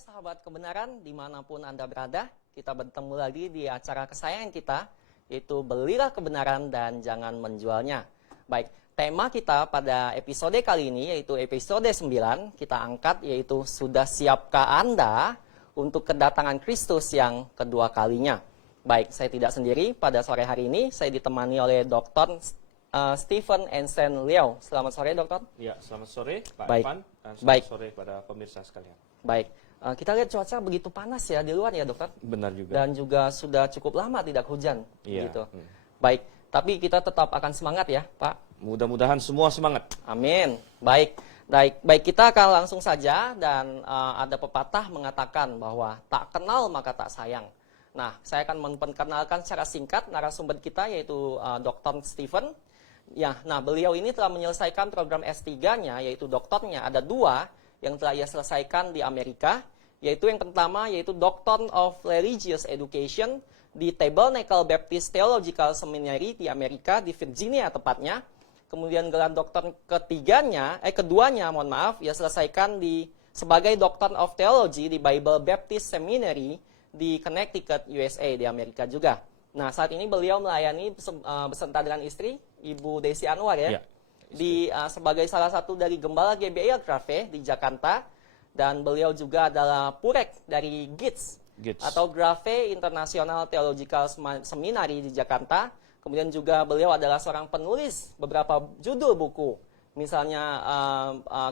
sahabat kebenaran dimanapun Anda berada. Kita bertemu lagi di acara kesayangan kita, yaitu Belilah Kebenaran dan Jangan Menjualnya. Baik, tema kita pada episode kali ini, yaitu episode 9, kita angkat yaitu Sudah Siapkah Anda untuk Kedatangan Kristus yang kedua kalinya. Baik, saya tidak sendiri. Pada sore hari ini, saya ditemani oleh Dr. Stephen Ensen Liao. Selamat sore, Dokter. Ya, selamat sore, Pak Baik. Evan, dan selamat sore pada pemirsa sekalian. Baik, kita lihat cuaca begitu panas ya di luar ya, Dokter. Benar juga. Dan juga sudah cukup lama tidak hujan. Iya. Gitu. Baik, tapi kita tetap akan semangat ya, Pak. Mudah-mudahan semua semangat. Amin. Baik, kita akan langsung saja dan ada pepatah mengatakan bahwa tak kenal maka tak sayang. Nah, saya akan memperkenalkan secara singkat narasumber kita yaitu Dr. Stephen. Ya, nah beliau ini telah menyelesaikan program S3-nya yaitu doktornya ada 2 yang telah ia selesaikan di Amerika, yaitu yang pertama yaitu Doctor of Religious Education di Tabernacle Baptist Theological Seminary di Amerika, di Virginia tepatnya. Kemudian gelar doktor keduanya, ia selesaikan sebagai Doctor of Theology di Bible Baptist Seminary di Connecticut, USA, di Amerika juga. Nah, saat ini beliau melayani beserta dengan istri, Ibu Desi Anwar ya. Sebagai salah satu dari Gembala GBI Grave di Jakarta, dan beliau juga adalah Purek dari GITS atau Grave International Theological Seminary di Jakarta. Kemudian juga beliau adalah seorang penulis beberapa judul buku, misalnya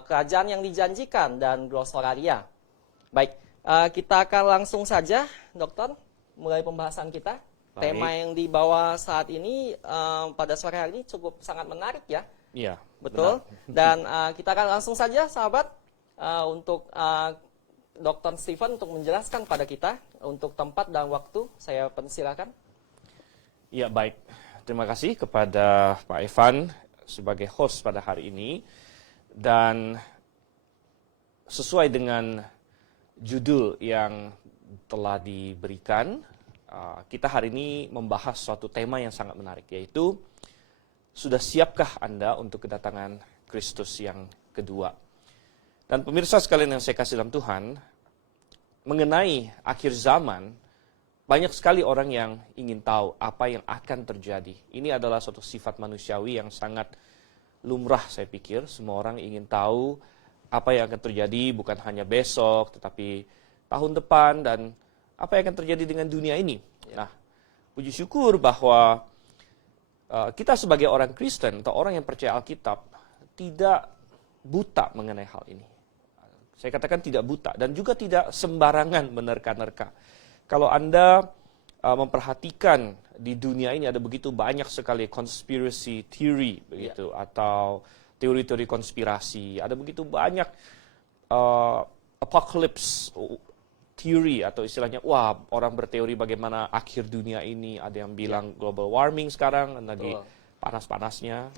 Kerajaan yang Dijanjikan dan Glossoraria. Baik, kita akan langsung saja, Dokter, mulai pembahasan kita. Baik. Tema yang dibawa saat ini pada sore hari ini cukup sangat menarik ya. Iya, betul. Benar. Dan kita akan langsung saja, sahabat, untuk Dr. Stephen untuk menjelaskan pada kita untuk tempat dan waktu. Saya persilakan. Ya, baik. Terima kasih kepada Pak Evan sebagai host pada hari ini. Dan sesuai dengan judul yang telah diberikan, kita hari ini membahas suatu tema yang sangat menarik, yaitu sudah siapkah Anda untuk kedatangan Kristus yang kedua? Dan pemirsa sekalian yang saya kasih dalam Tuhan, mengenai akhir zaman, banyak sekali orang yang ingin tahu apa yang akan terjadi. Ini adalah suatu sifat manusiawi yang sangat lumrah, saya pikir. Semua orang ingin tahu apa yang akan terjadi, bukan hanya besok, tetapi tahun depan, dan apa yang akan terjadi dengan dunia ini. Nah, puji syukur bahwa kita sebagai orang Kristen atau orang yang percaya Alkitab tidak buta mengenai hal ini. Saya katakan tidak buta dan juga tidak sembarangan menerka-nerka. Kalau Anda memperhatikan di dunia ini ada begitu banyak sekali conspiracy theory begitu atau teori-teori konspirasi, ada begitu banyak apocalypse theory atau istilahnya, orang berteori bagaimana akhir dunia ini. Ada yang bilang global warming sekarang, lagi panas-panasnya.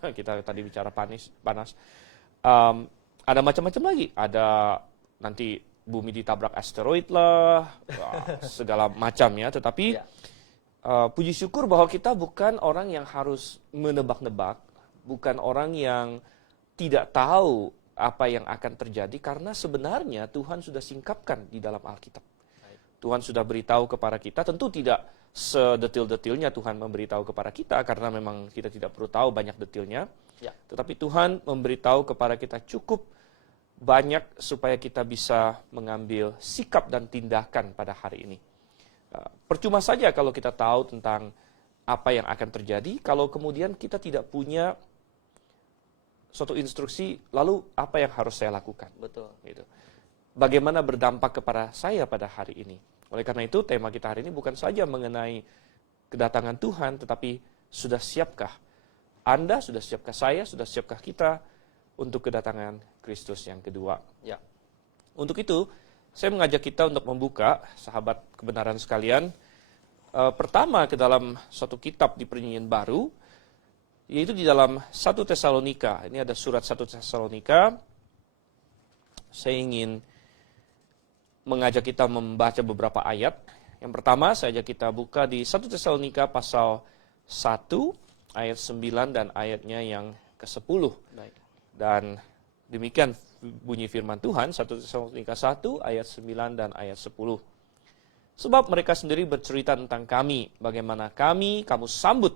Kita tadi bicara panas. Ada macam-macam lagi. Ada nanti bumi ditabrak asteroid lah, segala macamnya. Tetapi puji syukur bahwa kita bukan orang yang harus menebak-nebak, bukan orang yang tidak tahu apa yang akan terjadi, karena sebenarnya Tuhan sudah singkapkan di dalam Alkitab. Tuhan sudah beritahu kepada kita, tentu tidak sedetil-detilnya Tuhan memberitahu kepada kita, karena memang kita tidak perlu tahu banyak detailnya. Tetapi Tuhan memberitahu kepada kita cukup banyak supaya kita bisa mengambil sikap dan tindakan pada hari ini. Percuma saja kalau kita tahu tentang apa yang akan terjadi, kalau kemudian kita tidak punya suatu instruksi, lalu apa yang harus saya lakukan? Betul. Gitu. Bagaimana berdampak kepada saya pada hari ini? Oleh karena itu, tema kita hari ini bukan saja mengenai kedatangan Tuhan, tetapi sudah siapkah Anda, sudah siapkah saya, sudah siapkah kita untuk kedatangan Kristus yang kedua? Ya. Untuk itu, saya mengajak kita untuk membuka, sahabat kebenaran sekalian, pertama ke dalam suatu kitab di Perjanjian Baru, yaitu di dalam 1 Tesalonika. Ini ada surat 1 Tesalonika. Saya ingin mengajak kita membaca beberapa ayat. Yang pertama, saya ajak kita buka di 1 Tesalonika pasal 1, ayat 9 dan ayatnya yang ke-10. Dan Demikian bunyi firman Tuhan, 1 Tesalonika 1 ayat 9 dan ayat 10. Sebab mereka sendiri bercerita tentang kami, bagaimana kamu sambut,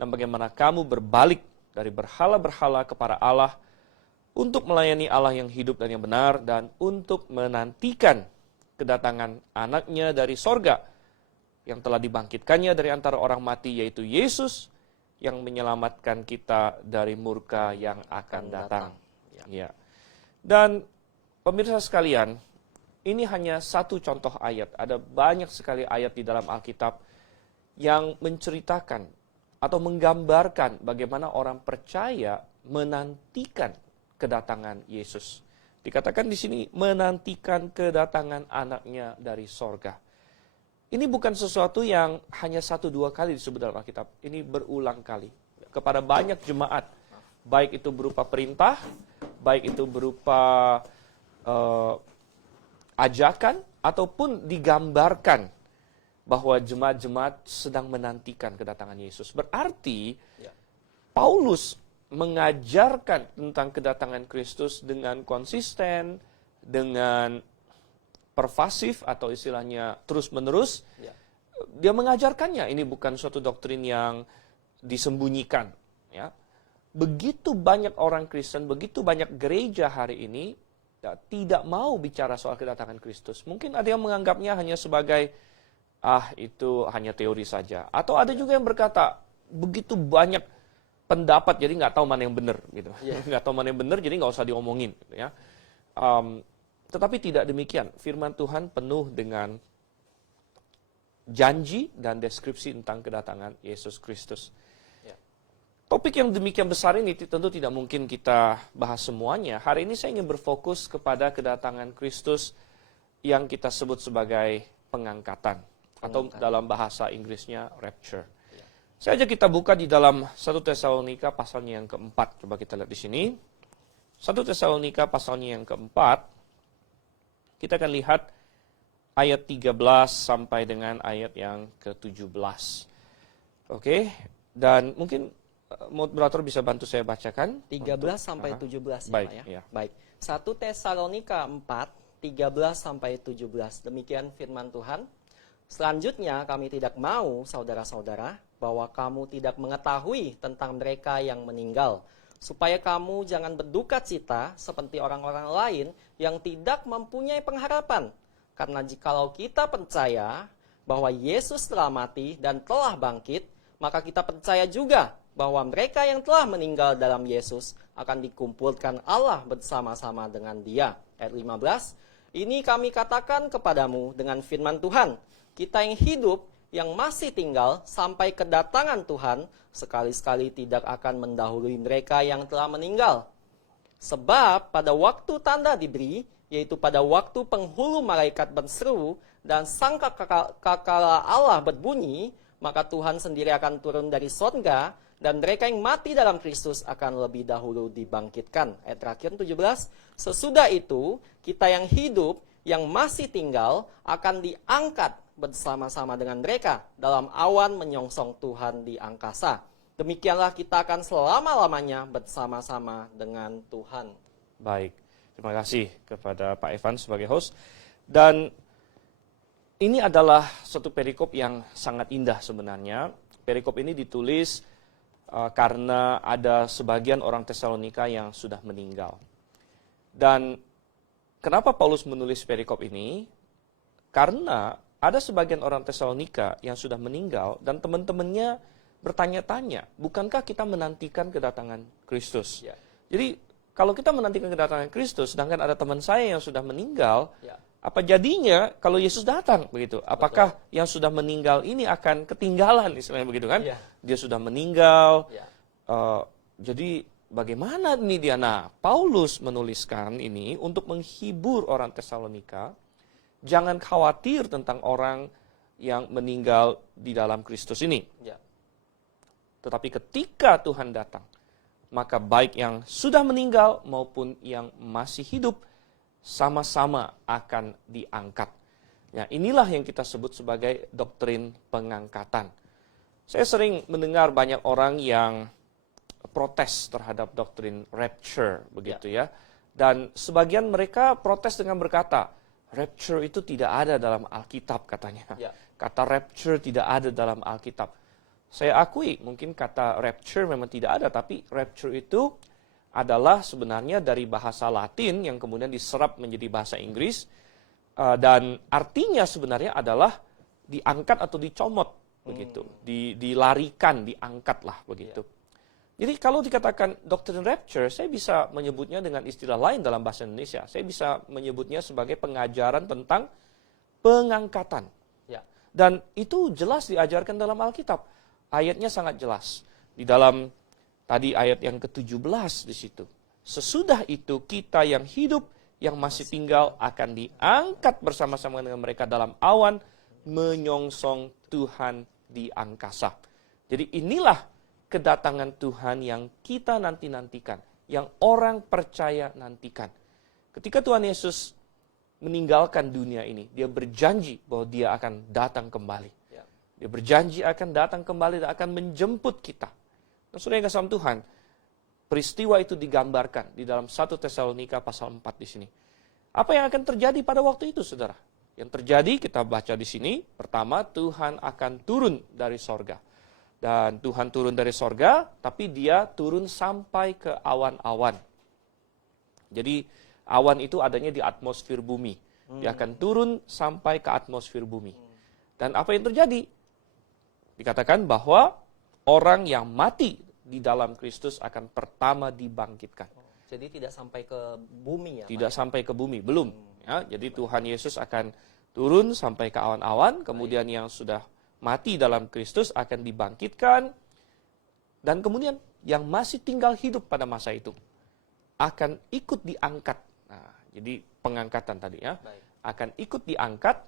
dan bagaimana kamu berbalik dari berhala-berhala kepada Allah, untuk melayani Allah yang hidup dan yang benar, dan untuk menantikan kedatangan anaknya dari sorga, yang telah dibangkitkannya dari antara orang mati, yaitu Yesus, yang menyelamatkan kita dari murka yang akan datang. Ya. Dan pemirsa sekalian, ini hanya satu contoh ayat. Ada banyak sekali ayat di dalam Alkitab yang menceritakan atau menggambarkan bagaimana orang percaya menantikan kedatangan Yesus. Dikatakan di sini menantikan kedatangan anaknya dari sorga. Ini bukan sesuatu yang hanya 1-2 kali disebut dalam Alkitab. Ini berulang kali. Kepada banyak jemaat. Baik itu berupa perintah, baik itu berupa ajakan, ataupun digambarkan bahwa jemaat-jemaat sedang menantikan kedatangan Yesus. Berarti Paulus mengajarkan tentang kedatangan Kristus dengan konsisten, dengan pervasif atau istilahnya terus-menerus. Dia mengajarkannya, ini bukan suatu doktrin yang disembunyikan. Ya. Begitu banyak orang Kristen, begitu banyak gereja hari ini tidak mau bicara soal kedatangan Kristus. Mungkin ada yang menganggapnya hanya sebagai, itu hanya teori saja. Atau ada juga yang berkata, begitu banyak pendapat, jadi nggak tahu mana yang benar. Gitu. Nggak tahu mana yang benar, jadi nggak usah diomongin. Gitu ya. Tetapi tidak demikian. Firman Tuhan penuh dengan janji dan deskripsi tentang kedatangan Yesus Kristus. Topik yang demikian besar ini tentu tidak mungkin kita bahas semuanya. Hari ini saya ingin berfokus kepada kedatangan Kristus yang kita sebut sebagai pengangkatan. Atau dalam bahasa Inggrisnya rapture. Saya ajak kita buka di dalam 1 Tesalonika pasalnya yang keempat. Coba kita lihat di sini. 1 Tesalonika pasalnya yang keempat. Kita akan lihat ayat 13 sampai dengan ayat yang ke-17. Oke, dan mungkin moderator bisa bantu saya bacakan. 13 sampai 17 Baik, ya Pak ya. ya. Baik. 1 Tesalonika 4, 13 sampai 17. Demikian firman Tuhan. Selanjutnya kami tidak mau, saudara-saudara, bahwa kamu tidak mengetahui tentang mereka yang meninggal, supaya kamu jangan berduka cita seperti orang-orang lain yang tidak mempunyai pengharapan. Karena jikalau kita percaya bahwa Yesus telah mati dan telah bangkit, maka kita percaya juga bahwa mereka yang telah meninggal dalam Yesus akan dikumpulkan Allah bersama-sama dengan Dia. Ayat 15, ini kami katakan kepadamu dengan firman Tuhan, kita yang hidup, yang masih tinggal sampai kedatangan Tuhan, sekali-sekali tidak akan mendahului mereka yang telah meninggal. Sebab pada waktu tanda diberi, yaitu pada waktu penghulu malaikat berseru dan sangkakala Allah berbunyi, maka Tuhan sendiri akan turun dari sorga, dan mereka yang mati dalam Kristus akan lebih dahulu dibangkitkan. Ayat terakhir 17, sesudah itu kita yang hidup, yang masih tinggal, akan diangkat bersama-sama dengan mereka dalam awan menyongsong Tuhan di angkasa. Demikianlah kita akan selama-lamanya bersama-sama dengan Tuhan. Baik, terima kasih kepada Pak Evan sebagai host. Dan ini adalah suatu perikop yang sangat indah sebenarnya. Perikop ini ditulis karena ada sebagian orang Tesalonika yang sudah meninggal. Dan kenapa Paulus menulis perikop ini? Karena ada sebagian orang Tesalonika yang sudah meninggal dan teman-temannya bertanya-tanya, bukankah kita menantikan kedatangan Kristus? Ya. Jadi kalau kita menantikan kedatangan Kristus, sedangkan ada teman saya yang sudah meninggal, Ya. apa jadinya kalau Yesus datang begitu? Apakah yang sudah meninggal ini akan ketinggalan, istilahnya begitu kan? Ya. Dia sudah meninggal. Ya. Jadi bagaimana ini dia? Nah, Paulus menuliskan ini untuk menghibur orang Tesalonika. Jangan khawatir tentang orang yang meninggal di dalam Kristus ini. Ya. Tetapi ketika Tuhan datang, maka baik yang sudah meninggal maupun yang masih hidup sama-sama akan diangkat. Ya, inilah yang kita sebut sebagai doktrin pengangkatan. Saya sering mendengar banyak orang yang protes terhadap doktrin rapture, begitu ya. Dan sebagian mereka protes dengan berkata, rapture itu tidak ada dalam Alkitab katanya. Ya. Kata rapture tidak ada dalam Alkitab. Saya akui mungkin kata rapture memang tidak ada, tapi rapture itu adalah sebenarnya dari bahasa Latin yang kemudian diserap menjadi bahasa Inggris. Dan artinya sebenarnya adalah diangkat atau dicomot begitu. Dilarikan, diangkatlah begitu. Jadi kalau dikatakan doktrin rapture, saya bisa menyebutnya dengan istilah lain dalam bahasa Indonesia. Saya bisa menyebutnya sebagai pengajaran tentang pengangkatan. Ya. Dan itu jelas diajarkan dalam Alkitab. Ayatnya sangat jelas. Di dalam tadi ayat yang ke-17 di situ. Sesudah itu kita yang hidup, yang masih tinggal akan diangkat bersama-sama dengan mereka dalam awan, menyongsong Tuhan di angkasa. Jadi inilah kedatangan Tuhan yang kita nanti-nantikan, yang orang percaya nantikan. Ketika Tuhan Yesus meninggalkan dunia ini, dia berjanji bahwa dia akan datang kembali. Dia berjanji akan datang kembali dan akan menjemput kita. Dan saudara yang kasih Tuhan, peristiwa itu digambarkan di dalam 1 Tesalonika pasal 4 di sini. Apa yang akan terjadi pada waktu itu, saudara? Yang terjadi kita baca di sini, pertama Tuhan akan turun dari sorga. Dan Tuhan turun dari sorga, tapi dia turun sampai ke awan-awan. Jadi awan itu adanya di atmosfer bumi. Dia akan turun sampai ke atmosfer bumi. Dan apa yang terjadi? Dikatakan bahwa orang yang mati di dalam Kristus akan pertama dibangkitkan. Jadi tidak sampai ke bumi ya? Tidak sampai ke bumi, belum. Ya, jadi Tuhan Yesus akan turun sampai ke awan-awan, kemudian yang sudah mati dalam Kristus akan dibangkitkan, dan kemudian yang masih tinggal hidup pada masa itu akan ikut diangkat. Nah, jadi pengangkatan tadi ya, akan ikut diangkat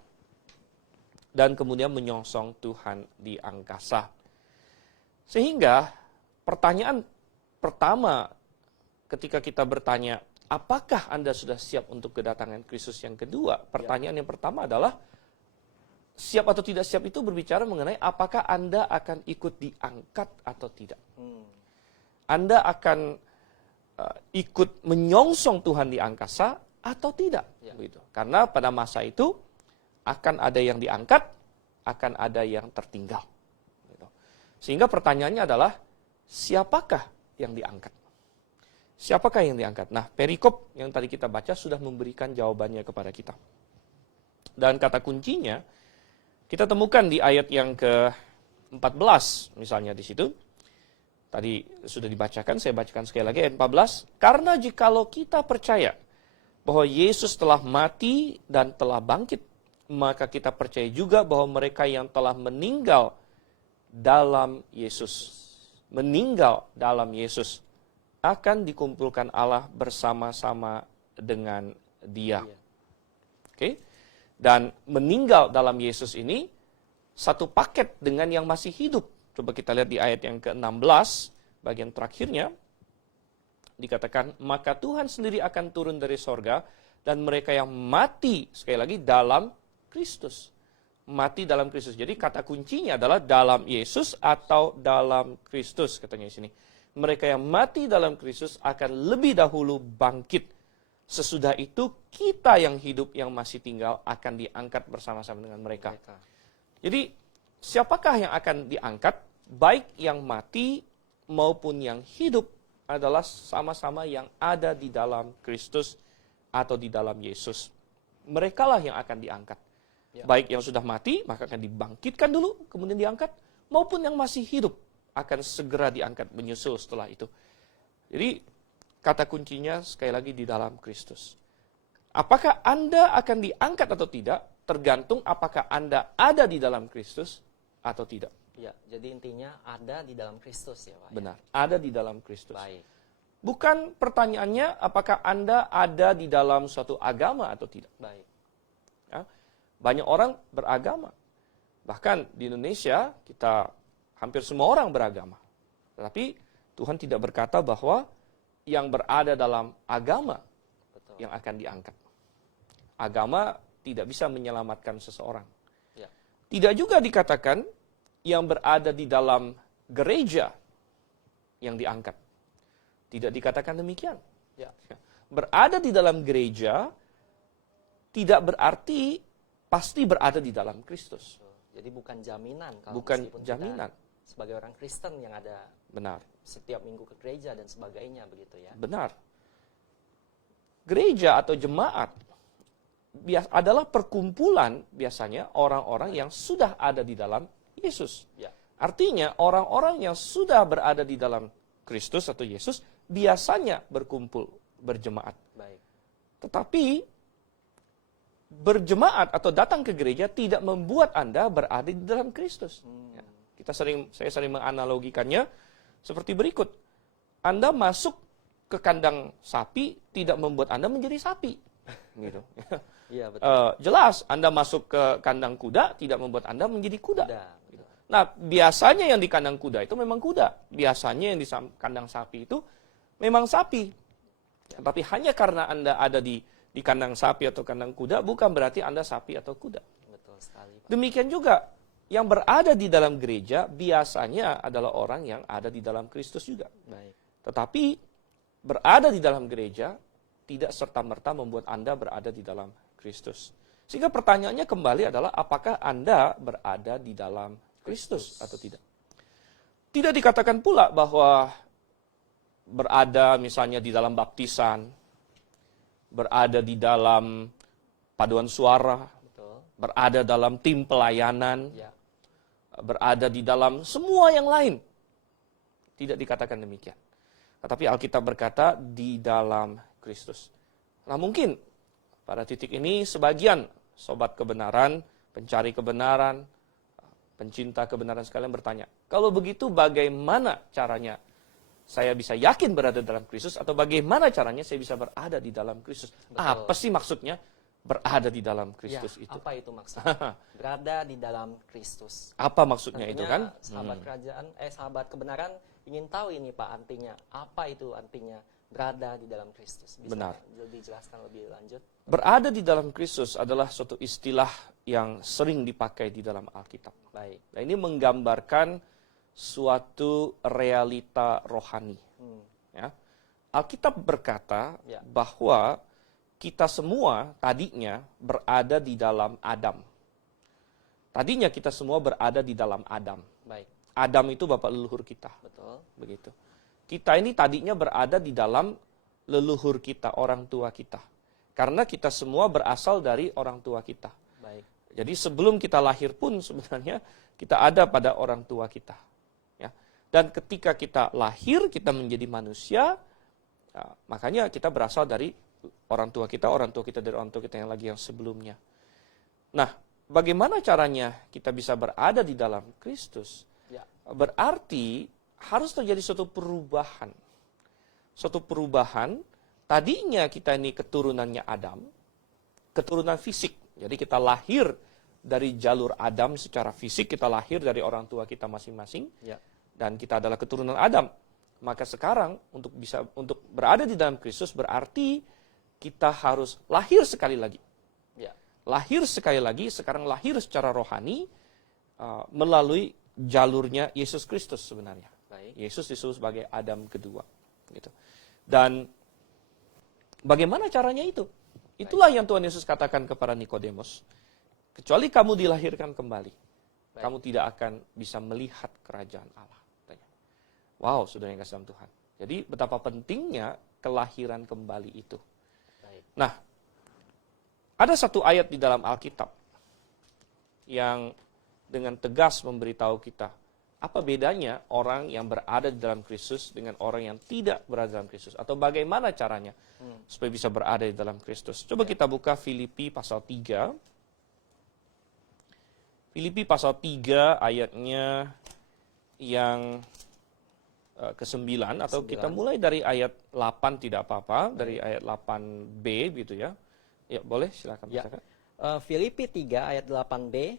dan kemudian menyongsong Tuhan di angkasa. Sehingga pertanyaan pertama ketika kita bertanya, apakah Anda sudah siap untuk kedatangan Kristus yang kedua? Pertanyaan yang pertama adalah, siap atau tidak siap itu berbicara mengenai apakah Anda akan ikut diangkat atau tidak. Anda akan ikut menyongsong Tuhan di angkasa atau tidak. Begitu. Karena pada masa itu akan ada yang diangkat, akan ada yang tertinggal. Gitu. Sehingga pertanyaannya adalah, siapakah yang diangkat? Siapakah yang diangkat? Nah, perikop yang tadi kita baca sudah memberikan jawabannya kepada kita. Dan kata kuncinya, kita temukan di ayat yang ke-14, misalnya di situ. Tadi sudah dibacakan, saya bacakan sekali lagi ayat 14. Karena jikalau kita percaya bahwa Yesus telah mati dan telah bangkit, maka kita percaya juga bahwa mereka yang telah meninggal dalam Yesus, akan dikumpulkan Allah bersama-sama dengan Dia. Oke? Dan meninggal dalam Yesus ini satu paket dengan yang masih hidup. Coba kita lihat di ayat yang ke-16, bagian terakhirnya. Dikatakan, maka Tuhan sendiri akan turun dari sorga, dan mereka yang mati, sekali lagi, dalam Kristus. Mati dalam Kristus. Jadi kata kuncinya adalah dalam Yesus atau dalam Kristus, katanya di sini. Mereka yang mati dalam Kristus akan lebih dahulu bangkit. Sesudah itu kita yang hidup yang masih tinggal akan diangkat bersama-sama dengan mereka. Jadi siapakah yang akan diangkat? Baik yang mati maupun yang hidup adalah sama-sama yang ada di dalam Kristus atau di dalam Yesus. Merekalah yang akan diangkat. Baik yang sudah mati maka akan dibangkitkan dulu kemudian diangkat, maupun yang masih hidup akan segera diangkat menyusul setelah itu. Jadi kata kuncinya sekali lagi di dalam Kristus. Apakah Anda akan diangkat atau tidak, tergantung apakah Anda ada di dalam Kristus atau tidak. Ya, jadi intinya ada di dalam Kristus ya Pak. Benar, ada di dalam Kristus. Baik. Bukan pertanyaannya apakah Anda ada di dalam suatu agama atau tidak. Baik. Ya, banyak orang beragama. Bahkan di Indonesia kita hampir semua orang beragama. Tetapi Tuhan tidak berkata bahwa yang berada dalam agama yang akan diangkat. Agama tidak bisa menyelamatkan seseorang. Ya. Tidak juga dikatakan yang berada di dalam gereja yang diangkat. Tidak dikatakan demikian. Ya. berada di dalam gereja tidak berarti pasti berada di dalam Kristus. Jadi bukan jaminan kalau Bukan meskipun jaminan. kita sebagai orang Kristen yang ada Benar. setiap minggu ke gereja dan sebagainya begitu ya. Benar. Gereja atau jemaat adalah perkumpulan biasanya orang-orang yang sudah ada di dalam Yesus. Ya. Artinya orang-orang yang sudah berada di dalam Kristus atau Yesus biasanya berkumpul, berjemaat. Baik. Tetapi berjemaat atau datang ke gereja tidak membuat Anda berada di dalam Kristus. Ya. Saya sering menganalogikannya seperti berikut. Anda masuk ke kandang sapi tidak membuat Anda menjadi sapi. Gitu. Iya, betul. Jelas Anda masuk ke kandang kuda tidak membuat Anda menjadi kuda. Kuda. Nah, biasanya yang di kandang kuda itu memang kuda. Biasanya yang di kandang sapi itu memang sapi. Tapi hanya karena Anda ada di kandang sapi atau kandang kuda, bukan berarti Anda sapi atau kuda. Betul sekali, Pak. Demikian juga, yang berada di dalam gereja biasanya adalah orang yang ada di dalam Kristus juga. Baik. Tetapi, berada di dalam gereja tidak serta-merta membuat Anda berada di dalam Kristus. Sehingga pertanyaannya kembali adalah, apakah Anda berada di dalam Kristus atau tidak? Tidak dikatakan pula bahwa berada misalnya di dalam baptisan, berada di dalam paduan suara, Betul. berada dalam tim pelayanan, Ya. berada di dalam semua yang lain. Tidak dikatakan demikian. Tetapi Alkitab berkata di dalam Kristus. Nah mungkin pada titik ini sebagian sobat kebenaran, pencari kebenaran, pencinta kebenaran sekalian bertanya, kalau begitu bagaimana caranya saya bisa yakin berada dalam Kristus, atau bagaimana caranya saya bisa berada di dalam Kristus? Betul. Apa sih maksudnya berada di dalam Kristus Ya, itu? apa itu maksudnya? Berada di dalam Kristus. Apa maksudnya Tentunya itu kan? sahabat sahabat kebenaran ingin tahu ini Pak artinya. Apa itu artinya berada di dalam Kristus? Bisa Benar. dijelaskan lebih lanjut? Berada di dalam Kristus adalah suatu istilah yang sering dipakai di dalam Alkitab. Baik. Nah, ini menggambarkan suatu realita rohani. Ya. Alkitab berkata Ya. bahwa kita semua tadinya berada di dalam Adam. Tadinya kita semua berada di dalam Adam. Baik. Adam itu bapak leluhur kita. Betul. Begitu. Kita ini tadinya berada di dalam leluhur kita, orang tua kita. Karena kita semua berasal dari orang tua kita. Baik. Jadi sebelum kita lahir pun sebenarnya kita ada pada orang tua kita. Ya. Dan ketika kita lahir, kita menjadi manusia, ya, makanya kita berasal dari orang tua kita dari orang tua kita yang sebelumnya. Nah, bagaimana caranya kita bisa berada di dalam Kristus? Ya. Berarti harus terjadi suatu perubahan. Suatu perubahan, tadinya kita ini keturunannya Adam, keturunan fisik. Jadi kita lahir dari jalur Adam secara fisik, kita lahir dari orang tua kita masing-masing, Ya. dan kita adalah keturunan Adam. Maka sekarang untuk berada di dalam Kristus berarti kita harus lahir sekali lagi. Ya. Lahir sekali lagi, sekarang lahir secara rohani melalui jalurnya Yesus Kristus sebenarnya. Baik. Yesus disebut sebagai Adam kedua. Gitu. Dan bagaimana caranya itu? Itulah yang Tuhan Yesus katakan kepada Nikodemus. Kecuali kamu dilahirkan kembali, Baik. kamu tidak akan bisa melihat kerajaan Allah. Wow, saudara yang kasih dalam Tuhan. Jadi betapa pentingnya kelahiran kembali itu. Baik. Nah, ada satu ayat di dalam Alkitab yang dengan tegas memberitahu kita apa bedanya orang yang berada di dalam Kristus dengan orang yang tidak berada dalam Kristus, atau bagaimana caranya supaya bisa berada di dalam Kristus. Coba kita buka Filipi pasal 3. Filipi pasal 3 ayatnya yang ke-9, atau 9. kita mulai dari ayat 8 tidak apa-apa, dari ayat 8b gitu ya. Ya, boleh silakan Ya. bacakan. Filipi 3 ayat 8b,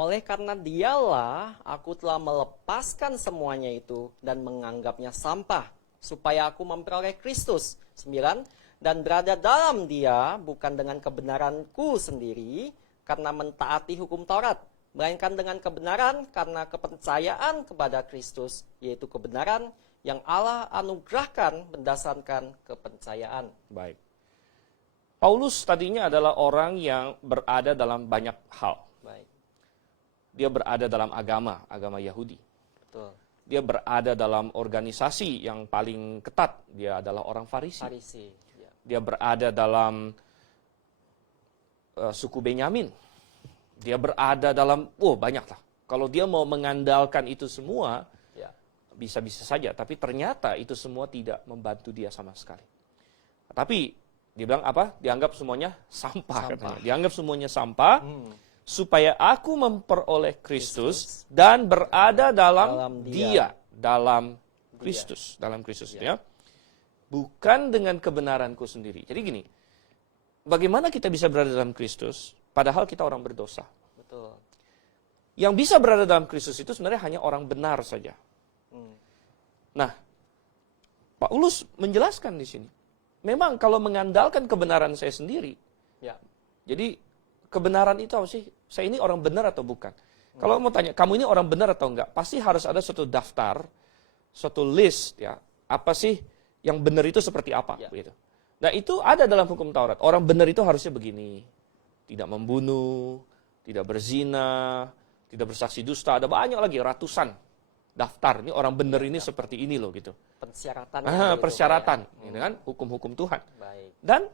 oleh karena dialah aku telah melepaskan semuanya itu dan menganggapnya sampah, supaya aku memperoleh Kristus. 9, dan berada dalam dia bukan dengan kebenaranku sendiri, karena mentaati hukum Taurat, melainkan dengan kebenaran karena kepercayaan kepada Kristus, yaitu kebenaran yang Allah anugerahkan berdasarkan kepercayaan. Baik. Paulus tadinya adalah orang yang berada dalam banyak hal. Baik, Dia berada dalam agama Yahudi. betul. Dia berada dalam organisasi yang paling ketat. Dia adalah orang Farisi. Farisi. Ya. Dia berada dalam suku Benyamin. Dia berada dalam, banyak lah. Kalau dia mau mengandalkan itu semua, Ya. bisa-bisa saja. Tapi ternyata itu semua tidak membantu dia sama sekali. Tapi dia bilang apa? Dianggap semuanya sampah. Katanya. Dianggap semuanya sampah, supaya aku memperoleh Kristus dan berada dalam dia. Dalam Kristus. Dalam Kristus. Ya. Bukan dengan kebenaranku sendiri. Jadi gini, bagaimana kita bisa berada dalam Kristus, padahal kita orang berdosa? Betul. Yang bisa berada dalam Kristus itu sebenarnya hanya orang benar saja. Nah, Paulus menjelaskan di sini. Memang kalau mengandalkan kebenaran saya sendiri, Ya. jadi kebenaran itu apa sih? Saya ini orang benar atau bukan? Kalau mau tanya, kamu ini orang benar atau enggak? Pasti harus ada suatu daftar, suatu list, ya. Apa sih yang benar itu seperti apa? Ya. Begitu. Nah, itu ada dalam hukum Taurat. Orang benar itu harusnya begini. Tidak membunuh, tidak berzina, tidak bersaksi dusta. Ada banyak lagi, ratusan daftar. Ini orang benar ini seperti ini loh gitu. Persyaratan. Persyaratan, gitu kan? Hukum-hukum Tuhan. Baik. Dan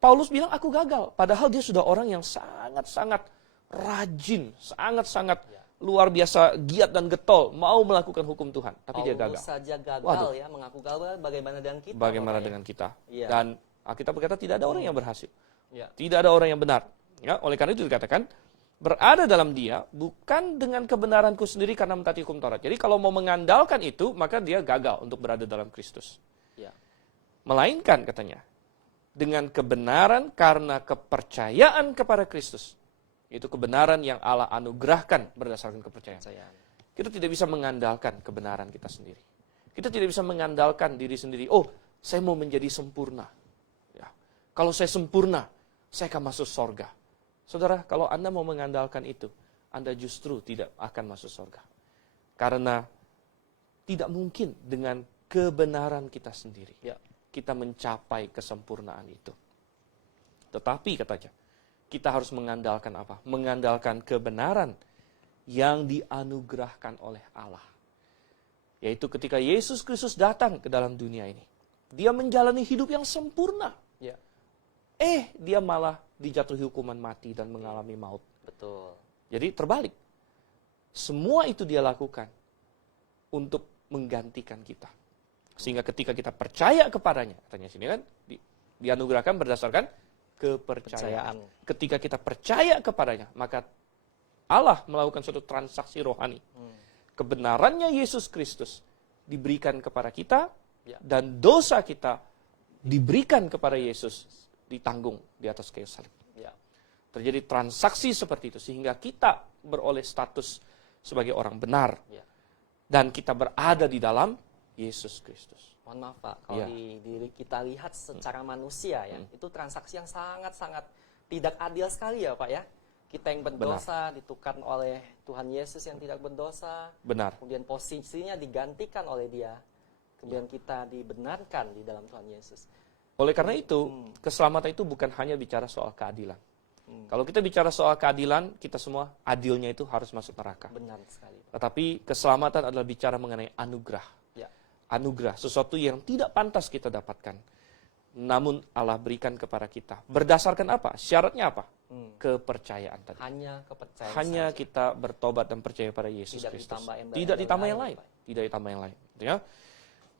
Paulus bilang aku gagal. Padahal dia sudah orang yang sangat-sangat rajin, sangat-sangat luar biasa giat dan getol mau melakukan hukum Tuhan. Tapi dia gagal. Paulus saja gagal. Waduh. Ya, mengaku gagal. Bagaimana dengan kita? Bagaimana Bapak, ya? dengan kita? Iya. Dan Alkitab berkata tidak ada orang yang berhasil. Ya. Tidak ada orang yang benar. Ya, oleh karena itu dikatakan berada dalam dia bukan dengan kebenaranku sendiri karena mentaati hukum Taurat. Jadi kalau mau mengandalkan itu, maka dia gagal untuk berada dalam Kristus. Ya. Melainkan katanya dengan kebenaran karena kepercayaan kepada Kristus. Itu kebenaran yang Allah anugerahkan berdasarkan kepercayaan. Percayaan. Kita tidak bisa mengandalkan kebenaran kita sendiri. Kita tidak bisa mengandalkan diri sendiri. Oh, saya mau menjadi sempurna. Ya. Kalau saya sempurna, saya akan masuk sorga. Saudara, kalau Anda mau mengandalkan itu, Anda justru tidak akan masuk sorga. Karena tidak mungkin dengan kebenaran kita sendiri. Ya. Kita mencapai kesempurnaan itu. Tetapi katanya, kita harus mengandalkan apa? Mengandalkan kebenaran yang dianugerahkan oleh Allah. Yaitu ketika Yesus Kristus datang ke dalam dunia ini. Dia menjalani hidup yang sempurna. Ya. Dia malah dijatuhi hukuman mati dan mengalami maut. Betul. Jadi terbalik. Semua itu dia lakukan untuk menggantikan kita. Sehingga ketika kita percaya kepadanya, katanya sini kan, dianugerahkan berdasarkan kepercayaan. Ketika kita percaya kepadanya, maka Allah melakukan suatu transaksi rohani. Kebenarannya Yesus Kristus diberikan kepada kita, dan dosa kita diberikan kepada Yesus, ditanggung di atas kayu salib. Ya. Terjadi transaksi seperti itu, sehingga kita beroleh status sebagai orang benar. Ya. Dan kita berada di dalam Yesus Kristus. Mohon maaf Pak, kalau Ya. di diri kita lihat secara manusia ya, itu transaksi yang sangat-sangat tidak adil sekali ya Pak ya. Kita yang berdosa ditukar oleh Tuhan Yesus yang tidak berdosa. Benar. Kemudian posisinya digantikan oleh Dia. Kemudian kita dibenarkan di dalam Tuhan Yesus. Oleh karena itu, keselamatan itu bukan hanya bicara soal keadilan. Kalau kita bicara soal keadilan, kita semua adilnya itu harus masuk neraka. Benar sekali. Tetapi keselamatan adalah bicara mengenai anugerah. Ya. Anugerah, sesuatu yang tidak pantas kita dapatkan. Namun Allah berikan kepada kita. Berdasarkan apa? Syaratnya apa? Kepercayaan tadi. Hanya kepercayaan Hanya saja. kita bertobat dan percaya pada Yesus Tidak Kristus. ditambah yang Tidak ditambah yang lain, lain. Pak. Tidak ditambah yang lain. Ya.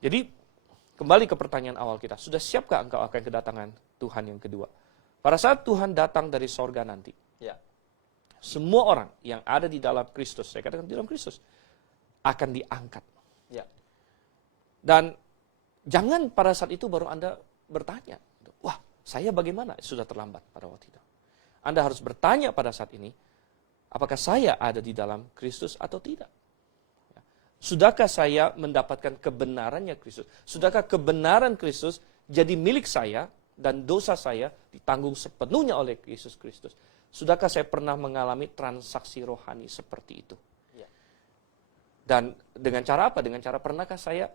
Jadi, kembali ke pertanyaan awal kita. Sudah siapkah engkau akan kedatangan Tuhan yang kedua? Pada saat Tuhan datang dari sorga nanti, Ya. semua orang yang ada di dalam Kristus, saya katakan di dalam Kristus, akan diangkat. Ya. Dan jangan pada saat itu baru Anda bertanya, wah saya bagaimana? Sudah terlambat pada waktu itu. Anda harus bertanya pada saat ini, apakah saya ada di dalam Kristus atau tidak? Ya. Sudahkah saya mendapatkan kebenarannya Kristus? Sudahkah kebenaran Kristus jadi milik saya dan dosa saya ditanggung sepenuhnya oleh Yesus Kristus? Sudahkah saya pernah mengalami transaksi rohani seperti itu? Ya. Dan dengan cara apa? Dengan cara pernahkah saya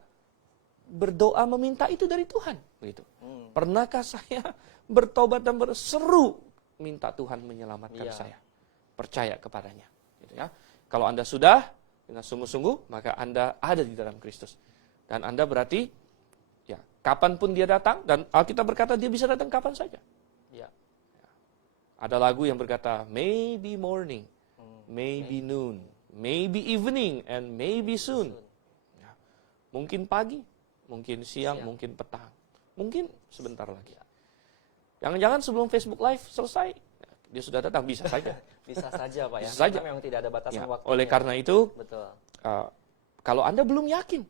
berdoa meminta itu dari Tuhan? Begitu. Pernahkah saya bertobat dan berseru minta Tuhan menyelamatkan saya? Percaya kepadanya. Gitu ya. Kalau Anda sudah dengan sungguh-sungguh, maka Anda ada di dalam Kristus. Dan Anda berarti, ya, kapanpun dia datang, dan Alkitab berkata dia bisa datang kapan saja. Ya. Ada lagu yang berkata, maybe morning, maybe noon, maybe evening, and maybe soon. Ya. Mungkin pagi, mungkin siang, mungkin petang, mungkin sebentar lagi. Jangan-jangan sebelum Facebook Live selesai, dia sudah datang, bisa saja. Bisa saja Pak ya, Bisa saja. karena memang tidak ada batasan waktu. Oleh karena itu, Betul. kalau Anda belum yakin,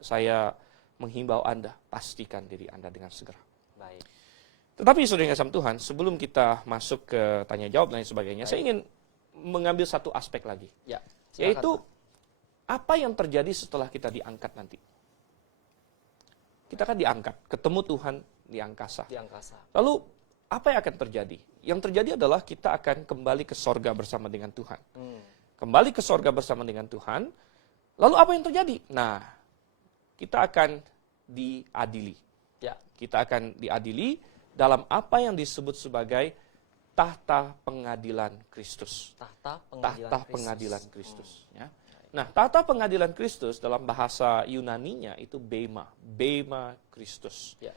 saya menghimbau Anda, pastikan diri Anda dengan segera. Baik. Tetapi saudara yang kasih Tuhan, sebelum kita masuk ke tanya jawab dan lain sebagainya, saya ingin mengambil satu aspek lagi. Ya, silakan, Yaitu, Pak. apa yang terjadi setelah kita diangkat nanti? Kita kan diangkat, ketemu Tuhan di angkasa. Di angkasa. Lalu, apa yang akan terjadi? Yang terjadi adalah kita akan kembali ke sorga bersama dengan Tuhan. Kembali ke sorga bersama dengan Tuhan. Lalu apa yang terjadi? Nah, kita akan diadili. Ya. Kita akan diadili dalam apa yang disebut sebagai tahta pengadilan Kristus. Tahta Pengadilan Kristus. Ya. Nah, tahta pengadilan Kristus dalam bahasa Yunaninya itu bema. Bema Kristus. Ya.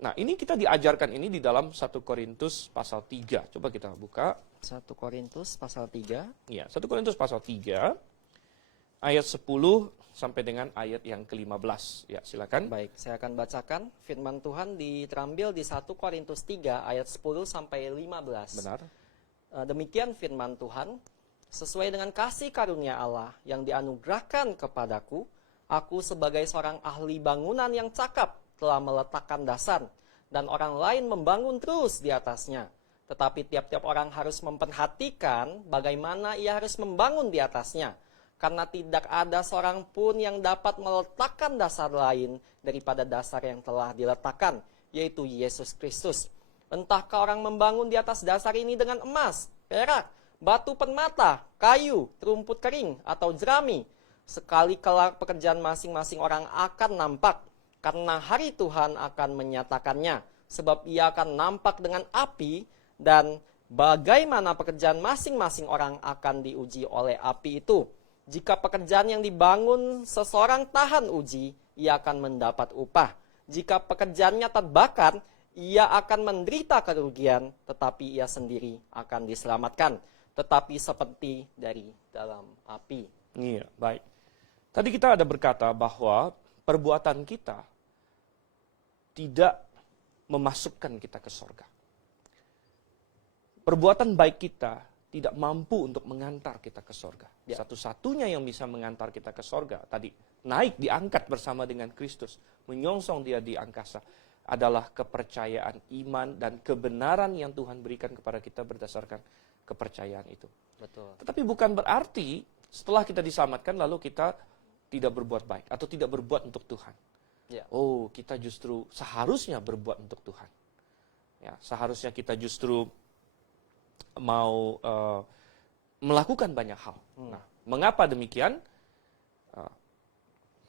Nah, ini kita diajarkan ini di dalam 1 Korintus pasal 3. Coba kita buka. 1 Korintus pasal 3. Ya, 1 Korintus pasal 3, ayat 10 sampai dengan ayat yang ke-15. Ya, silakan. Baik, saya akan bacakan firman Tuhan terambil di 1 Korintus 3 ayat 10 sampai 15. Benar. Demikian firman Tuhan, sesuai dengan kasih karunia Allah yang dianugerahkan kepadaku, aku sebagai seorang ahli bangunan yang cakap telah meletakkan dasar, dan orang lain membangun terus di atasnya. Tetapi tiap-tiap orang harus memperhatikan bagaimana ia harus membangun di atasnya, karena tidak ada seorang pun yang dapat meletakkan dasar lain daripada dasar yang telah diletakkan, yaitu Yesus Kristus. Entahkah orang membangun di atas dasar ini dengan emas, perak, batu permata, kayu, rumput kering, atau jerami. Sekali kelak pekerjaan masing-masing orang akan nampak, karena hari Tuhan akan menyatakannya, sebab ia akan nampak dengan api, dan bagaimana pekerjaan masing-masing orang akan diuji oleh api itu. Jika pekerjaan yang dibangun seseorang tahan uji, ia akan mendapat upah. Jika pekerjaannya terbakar, ia akan menderita kerugian, tetapi ia sendiri akan diselamatkan, tetapi seperti dari dalam api. Iya, baik. Tadi kita ada berkata bahwa perbuatan kita tidak memasukkan kita ke sorga. Perbuatan baik kita tidak mampu untuk mengantar kita ke sorga. Ya. Satu-satunya yang bisa mengantar kita ke sorga, tadi naik, diangkat bersama dengan Kristus, menyongsong dia di angkasa, adalah kepercayaan iman dan kebenaran yang Tuhan berikan kepada kita berdasarkan kepercayaan itu. Betul. Tetapi bukan berarti setelah kita diselamatkan lalu kita tidak berbuat baik atau tidak berbuat untuk Tuhan. Ya. Oh, kita justru seharusnya berbuat untuk Tuhan. Ya, seharusnya kita justru mau melakukan banyak hal. Nah, mengapa demikian?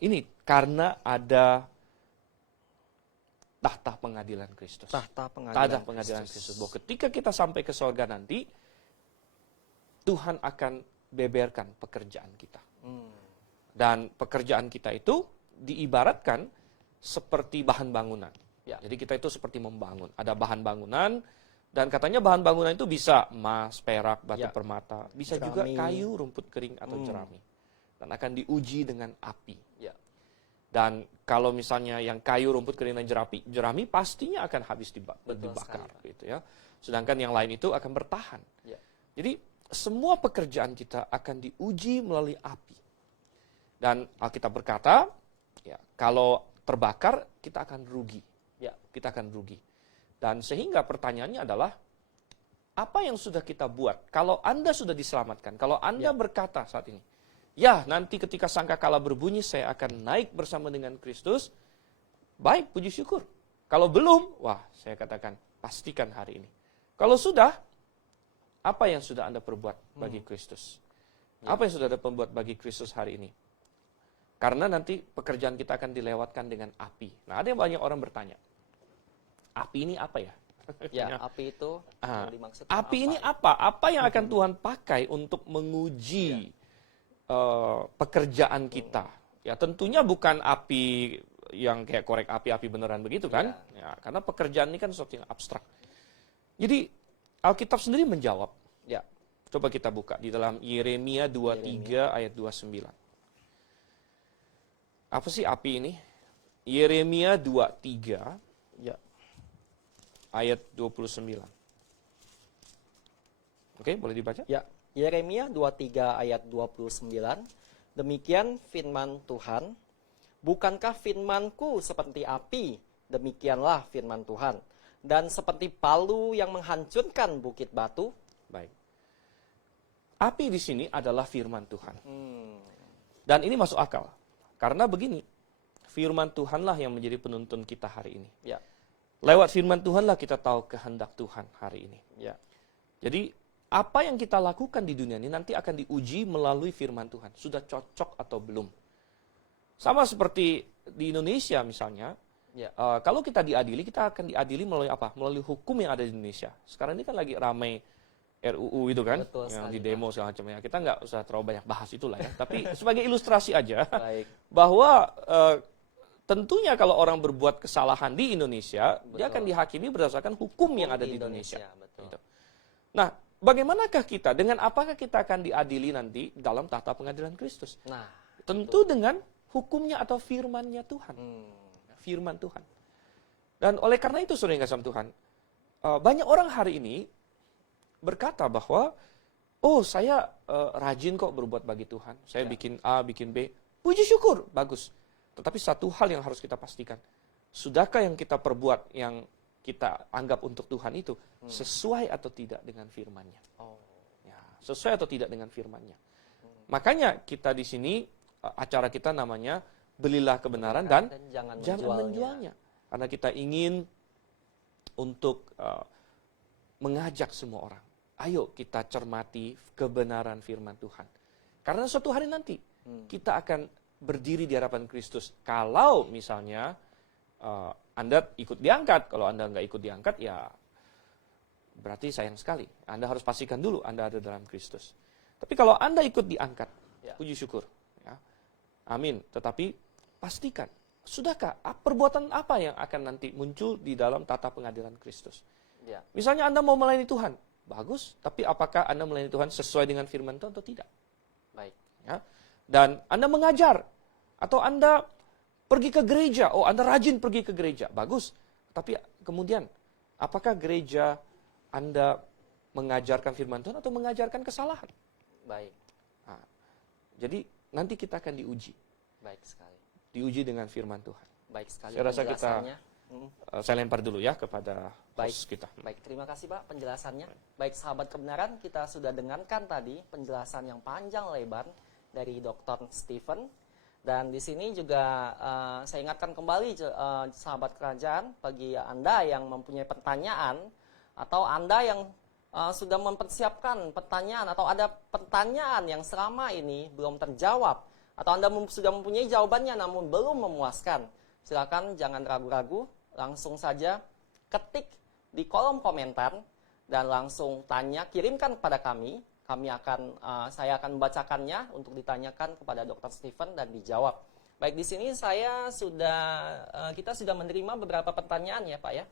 Ini karena ada tahta pengadilan Kristus. Tahta pengadilan Kristus. Bahwa ketika kita sampai ke sorga nanti, Tuhan akan beberkan pekerjaan kita. Dan pekerjaan kita itu diibaratkan seperti bahan bangunan. Ya. Jadi kita itu seperti membangun. Ada bahan bangunan, dan katanya bahan bangunan itu bisa emas, perak, batu permata. Bisa jerami, juga kayu, rumput kering, atau jerami. Dan akan diuji dengan api. Ya. Dan kalau misalnya yang kayu, rumput kering, dan jerami pastinya akan habis dibakar. Gitu ya. Sedangkan yang lain itu akan bertahan. Ya. Jadi semua pekerjaan kita akan diuji melalui api. Dan Alkitab berkata, ya, kalau terbakar, kita akan rugi. Ya. Kita akan rugi. Dan sehingga pertanyaannya adalah, apa yang sudah kita buat? Kalau Anda sudah diselamatkan, kalau Anda berkata saat ini, ya, nanti ketika sangkakala berbunyi, saya akan naik bersama dengan Kristus, baik, puji syukur. Kalau belum, wah, saya katakan, pastikan hari ini. Kalau sudah, apa yang sudah Anda perbuat bagi Kristus? Apa yang saudara pembuat bagi Kristus hari ini? Karena nanti pekerjaan kita akan dilewatkan dengan api. Nah, ada yang banyak orang bertanya, api ini apa ya? Ya, api itu yang dimaksud Api ini apa? Apa yang akan Tuhan pakai untuk menguji pekerjaan kita? Ya, tentunya bukan api yang kayak korek api beneran begitu kan? Ya, karena pekerjaan ini kan sesuatu yang abstrak. Jadi Alkitab sendiri menjawab. Ya. Coba kita buka di dalam Yeremia 23 ayat 29. Apa sih api ini? Yeremia 23 Ya. ayat 29. Oke, boleh dibaca? Ya, Yeremia 23 ayat 29. Demikian firman Tuhan, bukankah firman-Ku seperti api? Demikianlah firman Tuhan. Dan seperti palu yang menghancurkan bukit batu. Baik. Api di sini adalah firman Tuhan. Dan ini masuk akal. Karena begini, firman Tuhanlah yang menjadi penuntun kita hari ini. Ya. Lewat firman Tuhanlah kita tahu kehendak Tuhan hari ini. Ya. Jadi, apa yang kita lakukan di dunia ini nanti akan diuji melalui firman Tuhan. Sudah cocok atau belum? Sama seperti di Indonesia misalnya, Ya. kalau kita diadili, kita akan diadili melalui apa? Melalui hukum yang ada di Indonesia. Sekarang ini kan lagi ramai RUU itu kan, Betul yang sekali, di demo segala macamnya. Kita nggak usah terlalu banyak bahas itulah ya. Tapi sebagai ilustrasi aja, Baik. bahwa tentunya kalau orang berbuat kesalahan di Indonesia, dia Betul. akan dihakimi berdasarkan hukum yang ada di Indonesia. Betul. Gitu. Nah, bagaimanakah kita? Dengan apakah kita akan diadili nanti dalam tahta pengadilan Kristus? Nah, Tentu dengan hukumnya atau firman-Nya Tuhan. Firman Tuhan. Dan oleh karena itu, saudara yang kasih Tuhan, banyak orang hari ini berkata bahwa, oh saya rajin kok berbuat bagi Tuhan. Saya bikin A, bikin B. Puji syukur, bagus. Tetapi satu hal yang harus kita pastikan, sudahkah yang kita perbuat, yang kita anggap untuk Tuhan itu, sesuai atau tidak dengan firman-Nya? Ya, sesuai atau tidak dengan firman-Nya. Makanya kita di sini, acara kita namanya, belilah kebenaran dan jangan menjualnya. Karena kita ingin untuk mengajak semua orang. Ayo kita cermati kebenaran firman Tuhan. Karena suatu hari nanti kita akan berdiri di hadapan Kristus. Kalau misalnya Anda ikut diangkat, kalau Anda nggak ikut diangkat, ya berarti sayang sekali. Anda harus pastikan dulu Anda ada dalam Kristus. Tapi kalau Anda ikut diangkat, puji syukur. Ya. Amin. Tetapi pastikan, sudahkah perbuatan apa yang akan nanti muncul di dalam tata pengadilan Kristus? Ya. Misalnya Anda mau melayani Tuhan, bagus. Tapi apakah Anda melayani Tuhan sesuai dengan firman Tuhan atau tidak? Baik. Ya. Dan Anda mengajar, atau Anda pergi ke gereja, oh Anda rajin pergi ke gereja, bagus. Tapi kemudian, apakah gereja Anda mengajarkan firman Tuhan atau mengajarkan kesalahan? Baik. Nah, jadi nanti kita akan diuji. Baik sekali. Diuji dengan firman Tuhan. Baik sekali Saya rasa kita, penjelasannya. saya lempar dulu ya kepada Baik. host kita. Baik, terima kasih Pak penjelasannya. Baik sahabat kebenaran, kita sudah dengarkan tadi penjelasan yang panjang lebar dari Dr. Stephen. Dan di sini juga saya ingatkan kembali sahabat kerajaan, bagi Anda yang mempunyai pertanyaan atau Anda yang sudah mempersiapkan pertanyaan atau ada pertanyaan yang selama ini belum terjawab atau Anda sudah mempunyai jawabannya namun belum memuaskan, silakan jangan ragu-ragu, langsung saja ketik di kolom komentar dan langsung tanya, kirimkan kepada kami. Saya akan membacakannya untuk ditanyakan kepada Dr. Stephen dan dijawab. Baik, di sini kita sudah menerima beberapa pertanyaan ya Pak ya.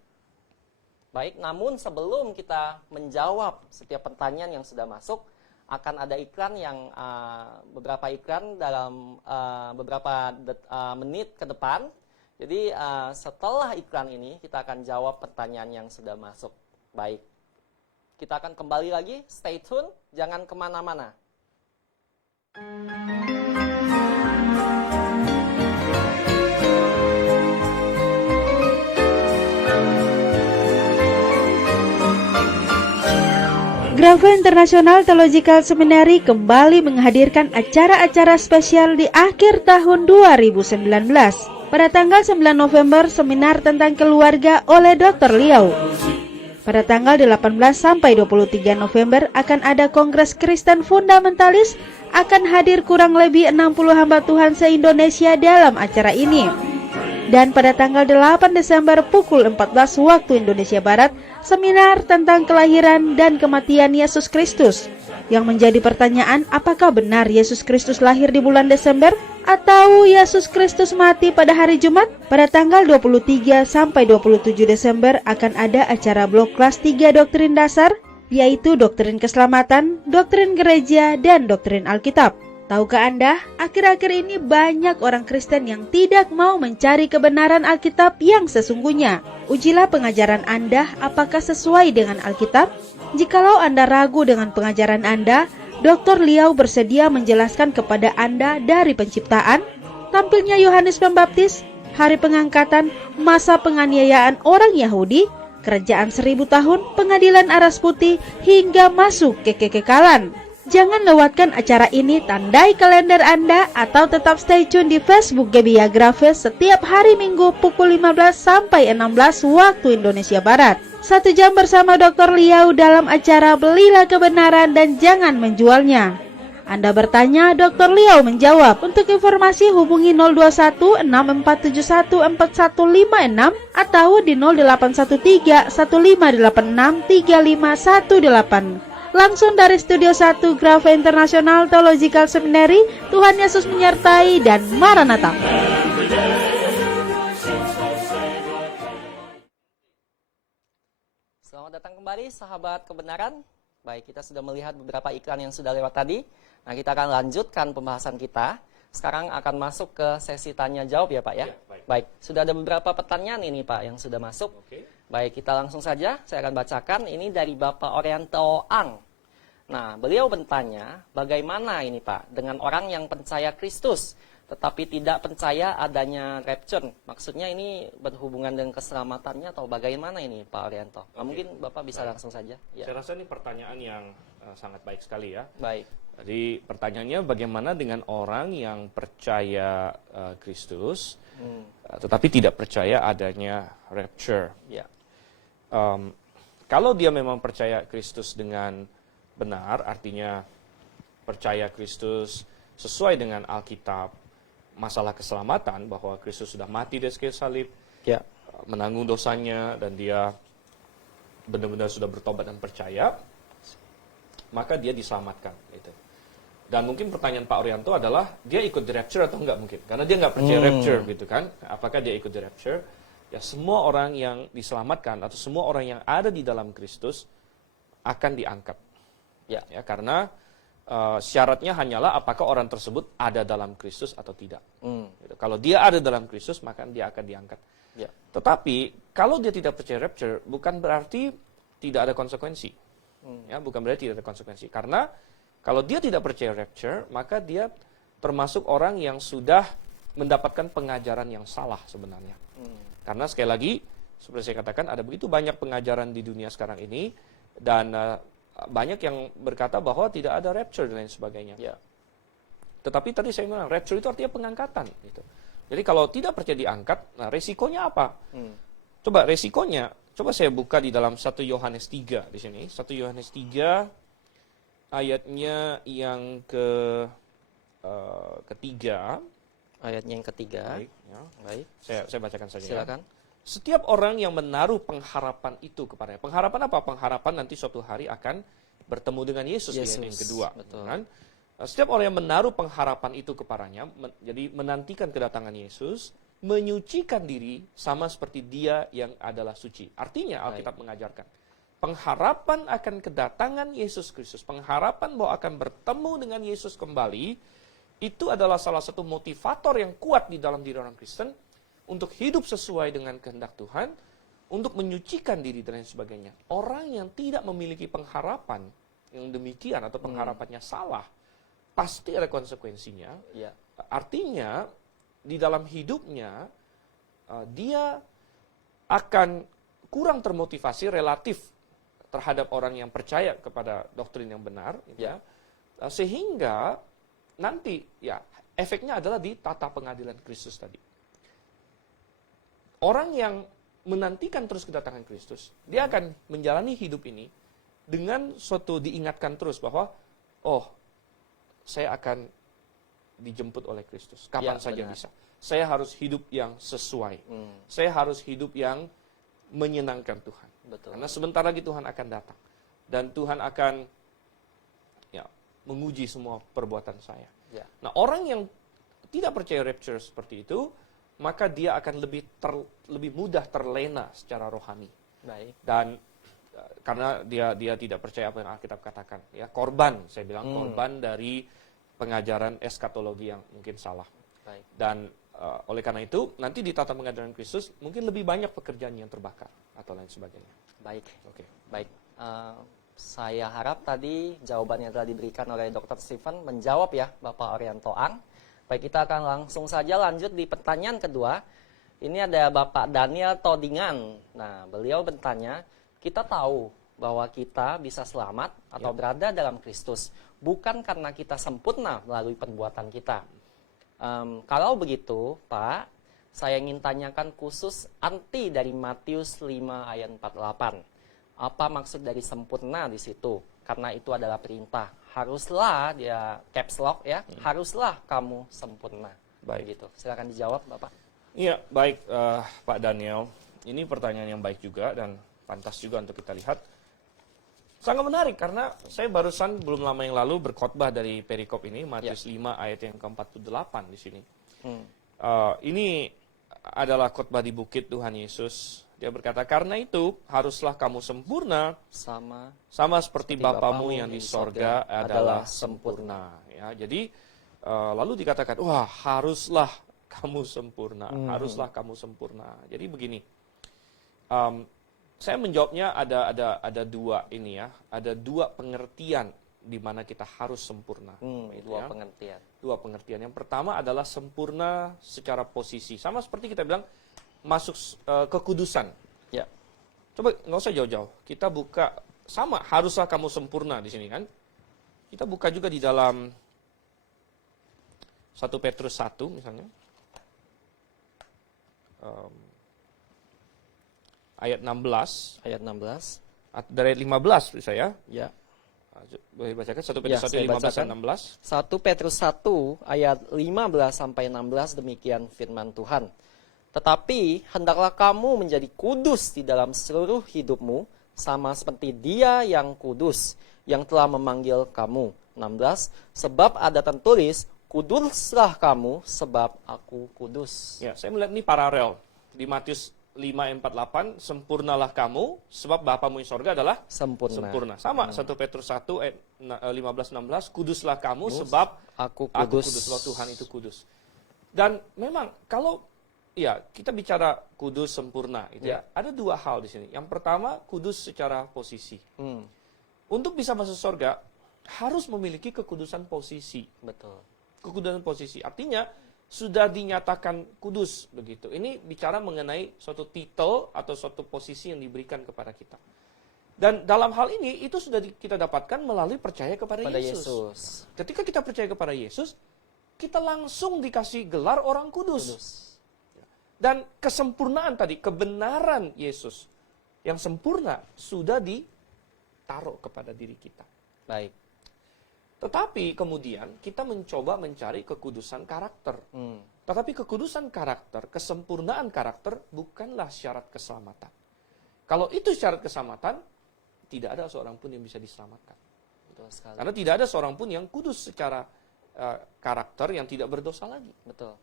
Baik, namun sebelum kita menjawab setiap pertanyaan yang sudah masuk, akan ada iklan yang beberapa iklan dalam beberapa menit ke depan. Jadi setelah iklan ini kita akan jawab pertanyaan yang sudah masuk. Baik, kita akan kembali lagi, stay tune, jangan kemana-mana. Grafa International Theological Seminary kembali menghadirkan acara-acara spesial di akhir tahun 2019. Pada tanggal 9 November, seminar tentang keluarga oleh Dr. Liao. Pada tanggal 18 sampai 23 November akan ada Kongres Kristen Fundamentalis, akan hadir kurang lebih 60 hamba Tuhan se-Indonesia dalam acara ini. Dan pada tanggal 8 Desember pukul 14 waktu Indonesia Barat, seminar tentang kelahiran dan kematian Yesus Kristus. Yang menjadi pertanyaan, apakah benar Yesus Kristus lahir di bulan Desember? Atau Yesus Kristus mati pada hari Jumat? Pada tanggal 23 sampai 27 Desember akan ada acara blok kelas 3 doktrin dasar, yaitu doktrin keselamatan, doktrin gereja, dan doktrin Alkitab. Tahukah Anda, akhir-akhir ini banyak orang Kristen yang tidak mau mencari kebenaran Alkitab yang sesungguhnya. Ujilah pengajaran Anda apakah sesuai dengan Alkitab. Jikalau Anda ragu dengan pengajaran Anda, Dr. Liau bersedia menjelaskan kepada Anda dari penciptaan, tampilnya Yohanes Pembaptis, hari pengangkatan, masa penganiayaan orang Yahudi, kerajaan 1000 tahun, pengadilan aras putih, hingga masuk ke kekekalan. Jangan lewatkan acara ini, tandai kalender Anda atau tetap stay tune di Facebook Gebiya Grafis setiap hari Minggu pukul 15 sampai 16 waktu Indonesia Barat. 1 jam bersama Dr. Liau dalam acara Belilah Kebenaran dan Jangan Menjualnya. Anda bertanya, Dr. Liau menjawab. Untuk informasi hubungi 021 6471 4156 atau di 0813 1586 3518. Langsung dari Studio 1 Grafe International Theological Seminary, Tuhan Yesus menyertai dan Maranatha. Selamat datang kembali sahabat kebenaran. Baik, kita sudah melihat beberapa iklan yang sudah lewat tadi. Nah, kita akan lanjutkan pembahasan kita. Sekarang akan masuk ke sesi tanya jawab ya Pak ya. Baik, sudah ada beberapa pertanyaan ini Pak yang sudah masuk. Baik, kita langsung saja. Saya akan bacakan ini dari Bapak Orianto Ang. Nah, beliau bertanya, bagaimana ini Pak dengan orang yang percaya Kristus tetapi tidak percaya adanya rapture? Maksudnya ini berhubungan dengan keselamatannya atau bagaimana ini Pak Orianto? Nah, mungkin Bapak bisa langsung saja. Ya. Saya rasa ini pertanyaan yang sangat baik sekali ya. Baik. Jadi pertanyaannya bagaimana dengan orang yang percaya Kristus tetapi tidak percaya adanya rapture? Ya. Kalau dia memang percaya Kristus dengan benar, artinya percaya Kristus sesuai dengan Alkitab, masalah keselamatan bahwa Kristus sudah mati di kayu salib, Ya. menanggung dosanya dan dia benar-benar sudah bertobat dan percaya, maka dia diselamatkan. Gitu. Dan mungkin pertanyaan Pak Orianto adalah dia ikut di rapture atau enggak mungkin, karena dia enggak percaya rapture, gitu kan? Apakah dia ikut di rapture? Ya, semua orang yang diselamatkan atau semua orang yang ada di dalam Kristus akan diangkat. Ya, karena syaratnya hanyalah apakah orang tersebut ada dalam Kristus atau tidak. Gitu. Kalau dia ada dalam Kristus, maka dia akan diangkat. Ya. Tetapi kalau dia tidak percaya rapture, bukan berarti tidak ada konsekuensi. Ya, bukan berarti tidak ada konsekuensi. Karena kalau dia tidak percaya rapture, maka dia termasuk orang yang sudah mendapatkan pengajaran yang salah sebenarnya. Karena sekali lagi, seperti saya katakan, ada begitu banyak pengajaran di dunia sekarang ini, dan banyak yang berkata bahwa tidak ada rapture dan lain sebagainya. Ya. Tetapi tadi saya bilang, rapture itu artinya pengangkatan. Gitu. Jadi kalau tidak percaya diangkat, nah resikonya apa? Coba resikonya, coba saya buka di dalam 1 Yohanes 3 di sini. 1 Yohanes 3 ayatnya yang ketiga. Ayatnya yang ketiga. Baik, ya. Baik. Saya bacakan saja. Silakan. Setiap orang yang menaruh pengharapan itu kepadanya. Pengharapan apa? Pengharapan nanti suatu hari akan bertemu dengan Yesus. Yang kedua. Betul. Kan? Setiap orang yang menaruh pengharapan itu kepadanya, jadi menantikan kedatangan Yesus, menyucikan diri sama seperti dia yang adalah suci. Artinya Alkitab mengajarkan, pengharapan akan kedatangan Yesus Kristus, pengharapan bahwa akan bertemu dengan Yesus kembali, itu adalah salah satu motivator yang kuat di dalam diri orang Kristen untuk hidup sesuai dengan kehendak Tuhan, untuk menyucikan diri dan lain sebagainya. Orang yang tidak memiliki pengharapan yang demikian atau pengharapannya salah, pasti ada konsekuensinya. Ya. Artinya di dalam hidupnya dia akan kurang termotivasi relatif terhadap orang yang percaya kepada doktrin yang benar, ya. Sehingga nanti ya efeknya adalah di tata pengadilan Kristus tadi. Orang yang menantikan terus kedatangan Kristus, dia akan menjalani hidup ini dengan suatu diingatkan terus bahwa, oh, saya akan dijemput oleh Kristus, kapan Ya, saja benar. bisa. Saya harus hidup yang sesuai. Saya harus hidup yang menyenangkan Tuhan. Betul. Karena sebentar lagi Tuhan akan datang. Dan Tuhan akan menguji semua perbuatan saya. Ya. Nah, orang yang tidak percaya rapture seperti itu, maka dia akan lebih mudah terlena secara rohani. Baik. Dan karena dia tidak percaya apa yang Alkitab katakan, ya, korban, saya bilang korban dari pengajaran eskatologi yang mungkin salah. Baik. Dan oleh karena itu, nanti di tata pengadilan Kristus mungkin lebih banyak pekerjaan yang terbakar atau lain sebagainya. Baik. Oke. Baik. Saya harap tadi jawaban yang telah diberikan oleh Dr. Stephen menjawab ya Bapak Orianto Ang. Baik, kita akan langsung saja lanjut di pertanyaan kedua. Ini ada Bapak Daniel Todingan. Nah, beliau bertanya, kita tahu bahwa kita bisa selamat atau berada dalam Kristus bukan karena kita sempurna melalui perbuatan kita. Kalau begitu, Pak, saya ingin tanyakan khusus arti dari Matius 5 ayat 48. Apa maksud dari sempurna di situ? Karena itu adalah perintah. Haruslah, dia caps lock ya, haruslah kamu sempurna. Baik. Begitu. Silakan dijawab, Bapak. Iya, baik Pak Daniel. Ini pertanyaan yang baik juga dan pantas juga untuk kita lihat. Sangat menarik karena saya barusan belum lama yang lalu berkhotbah dari perikop ini, Matius 5 ayat yang ke-48 di sini. Ini adalah khotbah di bukit Tuhan Yesus. Dia berkata, karena itu haruslah kamu sempurna sama seperti Bapamu yang di sorga adalah sempurna. Ya, jadi lalu dikatakan, wah haruslah kamu sempurna, haruslah kamu sempurna. Jadi begini, saya menjawabnya ada dua ini ya, ada dua pengertian di mana kita harus sempurna. Gitu Dua ya. pengertian. Dua pengertian. Yang pertama adalah sempurna secara posisi. Sama seperti kita bilang masuk kekudusan. Ya. Coba nggak usah jauh-jauh. Kita buka sama haruslah kamu sempurna di sini kan. Kita buka juga di dalam 1 Petrus 1 misalnya. Ayat 16. Ayat 16. Dari ayat 15 bisa ya. Ya. Boleh bacakan 1 Petrus 1 saya 15 bacakan. dan 16. 1 Petrus 1 ayat 15 sampai 16 demikian firman Tuhan. Tetapi hendaklah kamu menjadi kudus di dalam seluruh hidupmu sama seperti Dia yang kudus yang telah memanggil kamu. 16 sebab ada tertulis kuduslah kamu sebab aku kudus. Ya, saya melihat ini paralel di Matius 5:48 sempurnalah kamu sebab Bapamu di sorga adalah sempurna. Sama 1 Petrus 1 ayat 15-16 kuduslah kamu sebab Aku aku kudus. kudus, sebab Tuhan itu kudus. Dan memang kalau ya kita bicara kudus sempurna itu ya, ada dua hal di sini. Yang pertama kudus secara posisi. Untuk bisa masuk surga harus memiliki kekudusan posisi. Betul. Kekudusan posisi artinya sudah dinyatakan kudus begitu. Ini bicara mengenai suatu titel atau suatu posisi yang diberikan kepada kita. Dan dalam hal ini itu sudah kita dapatkan melalui percaya kepada Yesus. Ketika kita percaya kepada Yesus, kita langsung dikasih gelar orang kudus. Dan kesempurnaan tadi, kebenaran Yesus yang sempurna sudah ditaruh kepada diri kita. Baik. Tetapi kemudian kita mencoba mencari kekudusan karakter. Tetapi kekudusan karakter, kesempurnaan karakter bukanlah syarat keselamatan. Kalau itu syarat keselamatan, tidak ada seorang pun yang bisa diselamatkan. Betul sekali. Karena tidak ada seorang pun yang kudus secara karakter yang tidak berdosa lagi. Betul.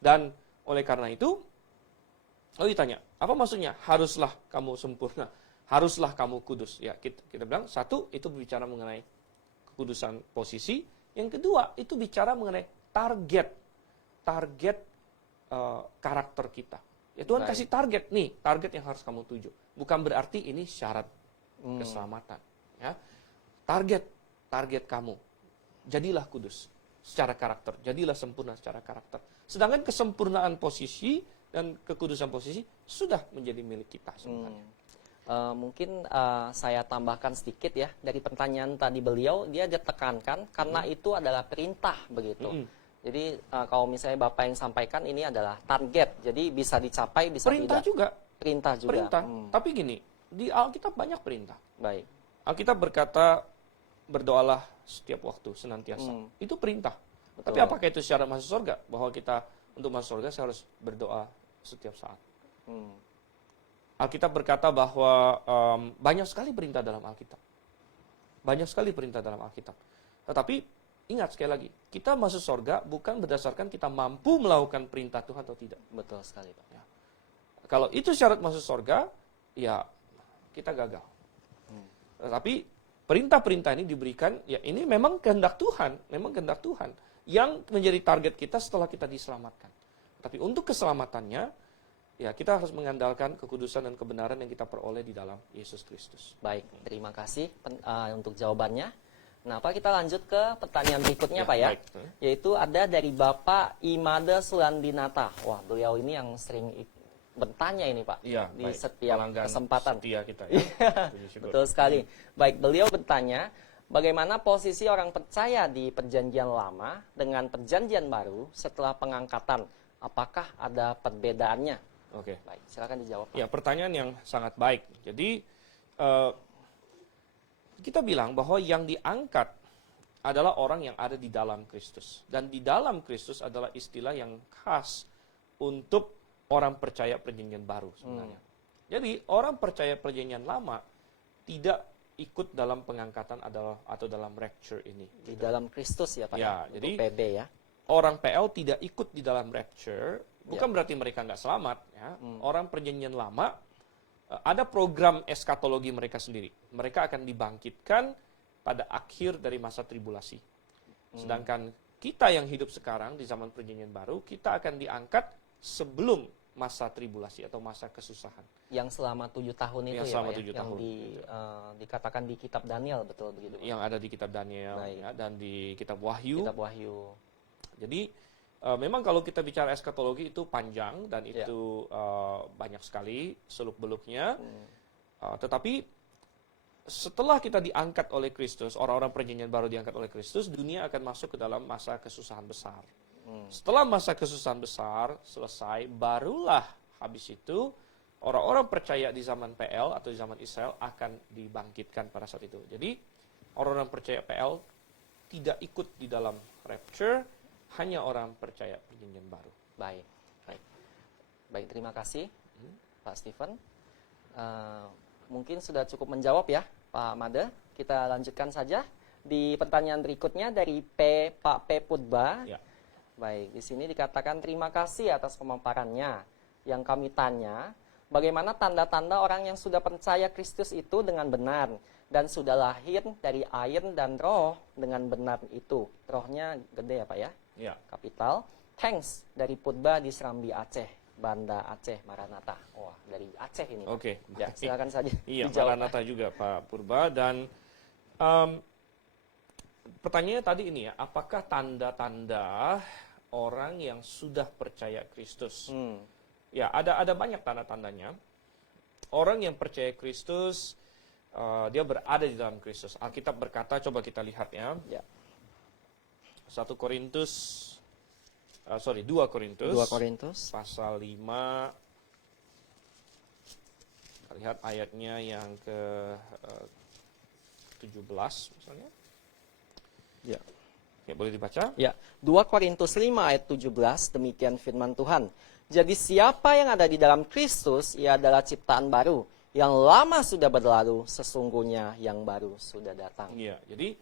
Dan oleh karena itu, lalu ditanya, apa maksudnya? Haruslah kamu sempurna, haruslah kamu kudus. Ya, kita bilang, satu, itu berbicara mengenai kekudusan posisi. Yang kedua, itu bicara mengenai target karakter kita. Ya Tuhan kasih target, nih, target yang harus kamu tuju. Bukan berarti ini syarat keselamatan. Ya. Target kamu, jadilah kudus secara karakter, jadilah sempurna secara karakter. Sedangkan kesempurnaan posisi dan kekudusan posisi sudah menjadi milik kita sebenarnya. Mungkin saya tambahkan sedikit ya dari pertanyaan tadi beliau, dia ditekankan karena itu adalah perintah begitu. Jadi kalau misalnya Bapak yang sampaikan ini adalah target, jadi bisa dicapai, bisa Perintah tidak. juga. Perintah juga. Perintah. Tapi gini, di Alkitab banyak perintah. Baik. Alkitab berkata, berdoalah setiap waktu, senantiasa. Itu perintah. Betul. Tapi apakah itu syarat masuk surga? Bahwa kita untuk masuk surga saya harus berdoa setiap saat. Alkitab berkata bahwa banyak sekali perintah dalam Alkitab. Banyak sekali perintah dalam Alkitab. Tetapi ingat sekali lagi, kita masuk surga bukan berdasarkan kita mampu melakukan perintah Tuhan atau tidak. Betul sekali, Pak. Ya. Kalau itu syarat masuk surga, ya kita gagal. Tetapi perintah-perintah ini diberikan, ya ini memang kehendak Tuhan, yang menjadi target kita setelah kita diselamatkan. Tapi untuk keselamatannya, ya kita harus mengandalkan kekudusan dan kebenaran yang kita peroleh di dalam Yesus Kristus. Baik, terima kasih untuk jawabannya. Nah, Pak, kita lanjut ke pertanyaan berikutnya, Ya, Pak ya. baik. Yaitu ada dari Bapak Imade Sulandinata. Wah, beliau ini yang sering bertanya ini, Pak. Iya, di baik. setiap Pelanggan kesempatan. setia kita ya. Puji syukur. Betul sekali. Baik, beliau bertanya, bagaimana posisi orang percaya di perjanjian lama dengan perjanjian baru setelah pengangkatan? Apakah ada perbedaannya? Oke. Baik, silakan dijawab, Pak. Ya, pertanyaan yang sangat baik. Jadi, kita bilang bahwa yang diangkat adalah orang yang ada di dalam Kristus. Dan di dalam Kristus adalah istilah yang khas untuk orang percaya perjanjian baru sebenarnya. Jadi, orang percaya perjanjian lama tidak ikut dalam pengangkatan atau dalam rapture ini. Di dalam Kristus ya, Pak. Ya, Untuk jadi PB ya. orang PL tidak ikut di dalam rapture, bukan berarti mereka nggak selamat. Ya. Orang perjanjian lama, ada program eskatologi mereka sendiri. Mereka akan dibangkitkan pada akhir dari masa tribulasi. Sedangkan kita yang hidup sekarang di zaman perjanjian baru, kita akan diangkat sebelum masa tribulasi atau masa kesusahan. Yang selama 7 tahun itu Yang ya, selama Pak ya? 7 Yang tahun. dikatakan di kitab Daniel, betul begitu, Pak? Yang ada di kitab Daniel Baik. ya, dan di kitab Wahyu. Kitab Wahyu. Jadi memang kalau kita bicara eskatologi itu panjang dan Ya. itu banyak sekali seluk-beluknya. Tetapi setelah kita diangkat oleh Kristus, orang-orang perjanjian baru diangkat oleh Kristus, dunia akan masuk ke dalam masa kesusahan besar. Setelah masa kesusahan besar selesai, barulah habis itu orang-orang percaya di zaman PL atau di zaman Israel akan dibangkitkan pada saat itu. Jadi orang-orang percaya PL tidak ikut di dalam rapture, hanya orang percaya perjanjian baru. Baik, baik. Baik, terima kasih Pak Stephen. Mungkin sudah cukup menjawab ya Pak Made. Kita lanjutkan saja di pertanyaan berikutnya dari Pak P. Putba. Ya. Baik, di sini dikatakan terima kasih atas pemaparannya. Yang kami tanya, bagaimana tanda-tanda orang yang sudah percaya Kristus itu dengan benar dan sudah lahir dari air dan roh dengan benar itu. Rohnya gede ya Pak ya? Ya. Kapital. Thanks dari Putba di Serambi Aceh, Banda Aceh, Maranatha. Wah, dari Aceh ini, Pak. Oke. Ya, silakan saja Iya, dijawab, Pak. Maranatha juga Pak Purba. Dan pertanyaannya tadi ini ya, apakah tanda-tanda orang yang sudah percaya Kristus? Ya, ada banyak tanda-tandanya. Orang yang percaya Kristus, dia berada di dalam Kristus. Alkitab berkata, coba kita lihat ya. Ya. 2 Korintus pasal 5. Kita lihat ayatnya yang ke 17 misalnya. Ya. Oke, boleh dibaca? Ya, 2 Korintus 5 ayat 17, demikian firman Tuhan. Jadi siapa yang ada di dalam Kristus, ia adalah ciptaan baru. Yang lama sudah berlalu, sesungguhnya yang baru sudah datang. Iya, jadi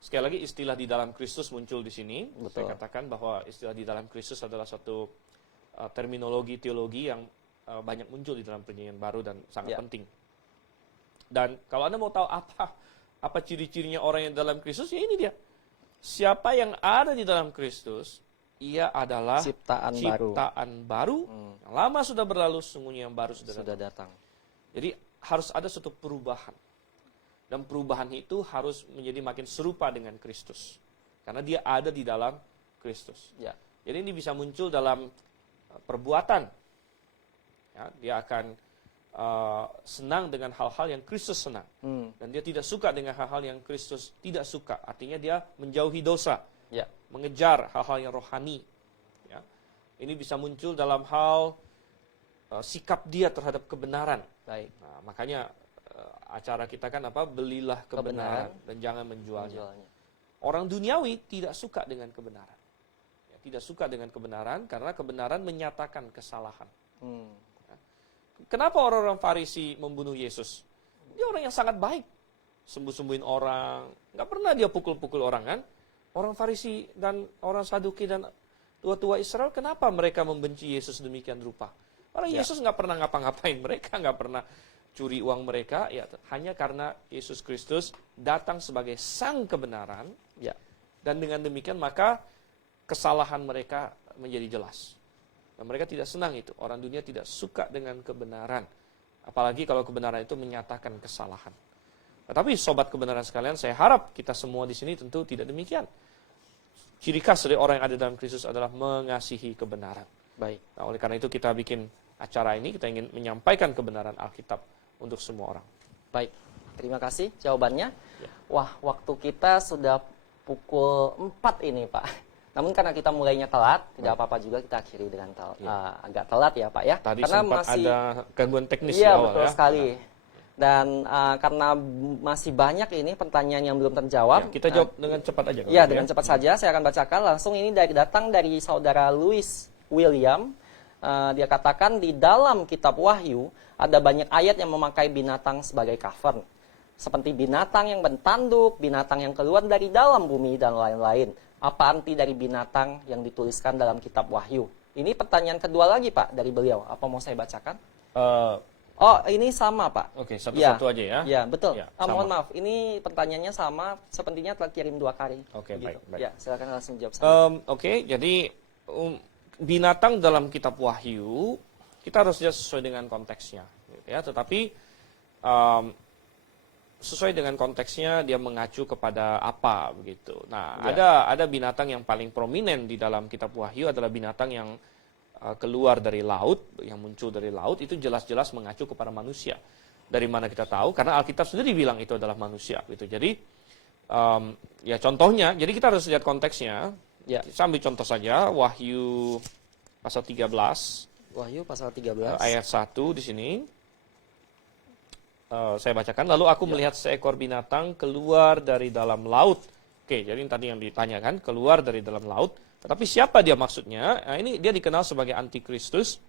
sekali lagi istilah di dalam Kristus muncul di sini. Betul. Saya katakan bahwa istilah di dalam Kristus adalah satu terminologi teologi yang banyak muncul di dalam perjanjian baru dan sangat Ya. penting. Dan kalau Anda mau tahu apa ciri-cirinya orang yang dalam Kristus, ya ini dia. Siapa yang ada di dalam Kristus, ia adalah Ciptaan baru. Yang lama sudah berlalu, sungguhnya yang baru sudah Sudah datang. datang. Jadi harus ada suatu perubahan. Dan perubahan itu harus menjadi makin serupa dengan Kristus. Karena dia ada di dalam Kristus. Ya. Jadi ini bisa muncul dalam perbuatan. Ya, dia akan senang dengan hal-hal yang Kristus senang. Dan dia tidak suka dengan hal-hal yang Kristus tidak suka. Artinya dia menjauhi dosa. Ya. Mengejar hal-hal yang rohani. Ya. Ini bisa muncul dalam hal sikap dia terhadap kebenaran. Baik. Nah, makanya acara kita kan apa? Belilah kebenaran dan jangan menjualnya. Orang duniawi tidak suka dengan kebenaran. Ya, tidak suka dengan kebenaran karena kebenaran menyatakan kesalahan. Kenapa orang-orang Farisi membunuh Yesus? Dia orang yang sangat baik. Sembuh-sembuhin orang. Nggak pernah dia pukul-pukul orang kan. Orang Farisi dan orang Saduki dan tua-tua Israel, kenapa mereka membenci Yesus demikian rupa? Karena Yesus nggak pernah ngapa-ngapain mereka, nggak pernah curi uang mereka. Ya, hanya karena Yesus Kristus datang sebagai sang kebenaran. Ya, dan dengan demikian maka kesalahan mereka menjadi jelas. Dan mereka tidak senang itu. Orang dunia tidak suka dengan kebenaran. Apalagi kalau kebenaran itu menyatakan kesalahan. Tetapi sobat kebenaran sekalian, saya harap kita semua di sini tentu tidak demikian. Ciri khas dari orang yang ada dalam Kristus adalah mengasihi kebenaran. Baik. Nah, oleh karena itu kita bikin acara ini, kita ingin menyampaikan kebenaran Alkitab untuk semua orang. Baik, terima kasih jawabannya. Ya. Wah, waktu kita sudah pukul 4 ini, Pak. Namun karena kita mulainya telat, tidak apa-apa juga kita akhiri dengan agak telat ya, Pak ya. Tadi karena sempat ada gangguan teknis iya, di awal betul ya. sekali. Dan karena masih banyak ini pertanyaan yang belum terjawab. Ya, kita jawab dengan cepat aja. Iya, dengan cepat saja. Saya akan bacakan langsung. Ini datang dari saudara Louis William. Dia katakan di dalam kitab Wahyu ada banyak ayat yang memakai binatang sebagai cover. Seperti binatang yang bertanduk, binatang yang keluar dari dalam bumi, dan lain-lain. Apa arti dari binatang yang dituliskan dalam kitab Wahyu? Ini pertanyaan kedua lagi, Pak, dari beliau. Apa mau saya bacakan? Oh, ini sama, Pak. Oke, satu-satu aja ya. Ya, betul. Ya, mohon maaf, ini pertanyaannya sama, sepertinya telah kirim 2 kali. Oke, baik. Ya, silakan langsung jawab. Oke, jadi binatang dalam kitab Wahyu, kita harus lihat sesuai dengan konteksnya. Gitu ya. Tetapi sesuai dengan konteksnya dia mengacu kepada apa begitu. Nah, ada binatang yang paling prominen di dalam kitab Wahyu adalah binatang yang keluar dari laut, yang muncul dari laut, itu jelas-jelas mengacu kepada manusia. Dari mana kita tahu? Karena Alkitab sendiri bilang itu adalah manusia gitu. Jadi ya contohnya, jadi kita harus lihat konteksnya. Ya, saya ambil contoh saja Wahyu pasal 13. Wahyu pasal 13 ayat 1 di sini. Saya bacakan, lalu aku melihat seekor binatang keluar dari dalam laut. Oke, jadi tadi yang ditanyakan, keluar dari dalam laut. Tetapi siapa dia maksudnya? Nah, ini dia dikenal sebagai antikristus.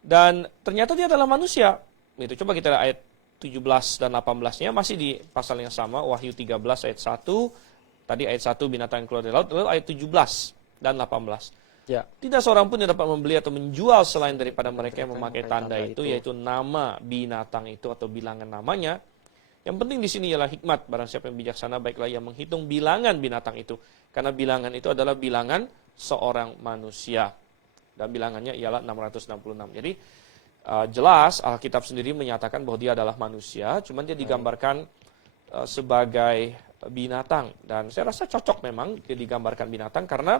Dan ternyata dia adalah manusia. Itu coba kita lihat ayat 17 dan 18-nya, masih di pasal yang sama, Wahyu 13 ayat 1. Tadi ayat 1 binatang yang keluar dari laut, lalu ayat 17 dan 18. Ya. Tidak seorang pun yang dapat membeli atau menjual selain daripada mereka yang memakai tanda itu, yaitu nama binatang itu atau bilangan namanya. Yang penting di sini ialah hikmat. Barang siapa yang bijaksana, baiklah ia menghitung bilangan binatang itu. Karena bilangan itu adalah bilangan seorang manusia. Dan bilangannya ialah 666. Jadi jelas Alkitab sendiri menyatakan bahwa dia adalah manusia, cuman dia digambarkan sebagai binatang. Dan saya rasa cocok memang dia digambarkan binatang karena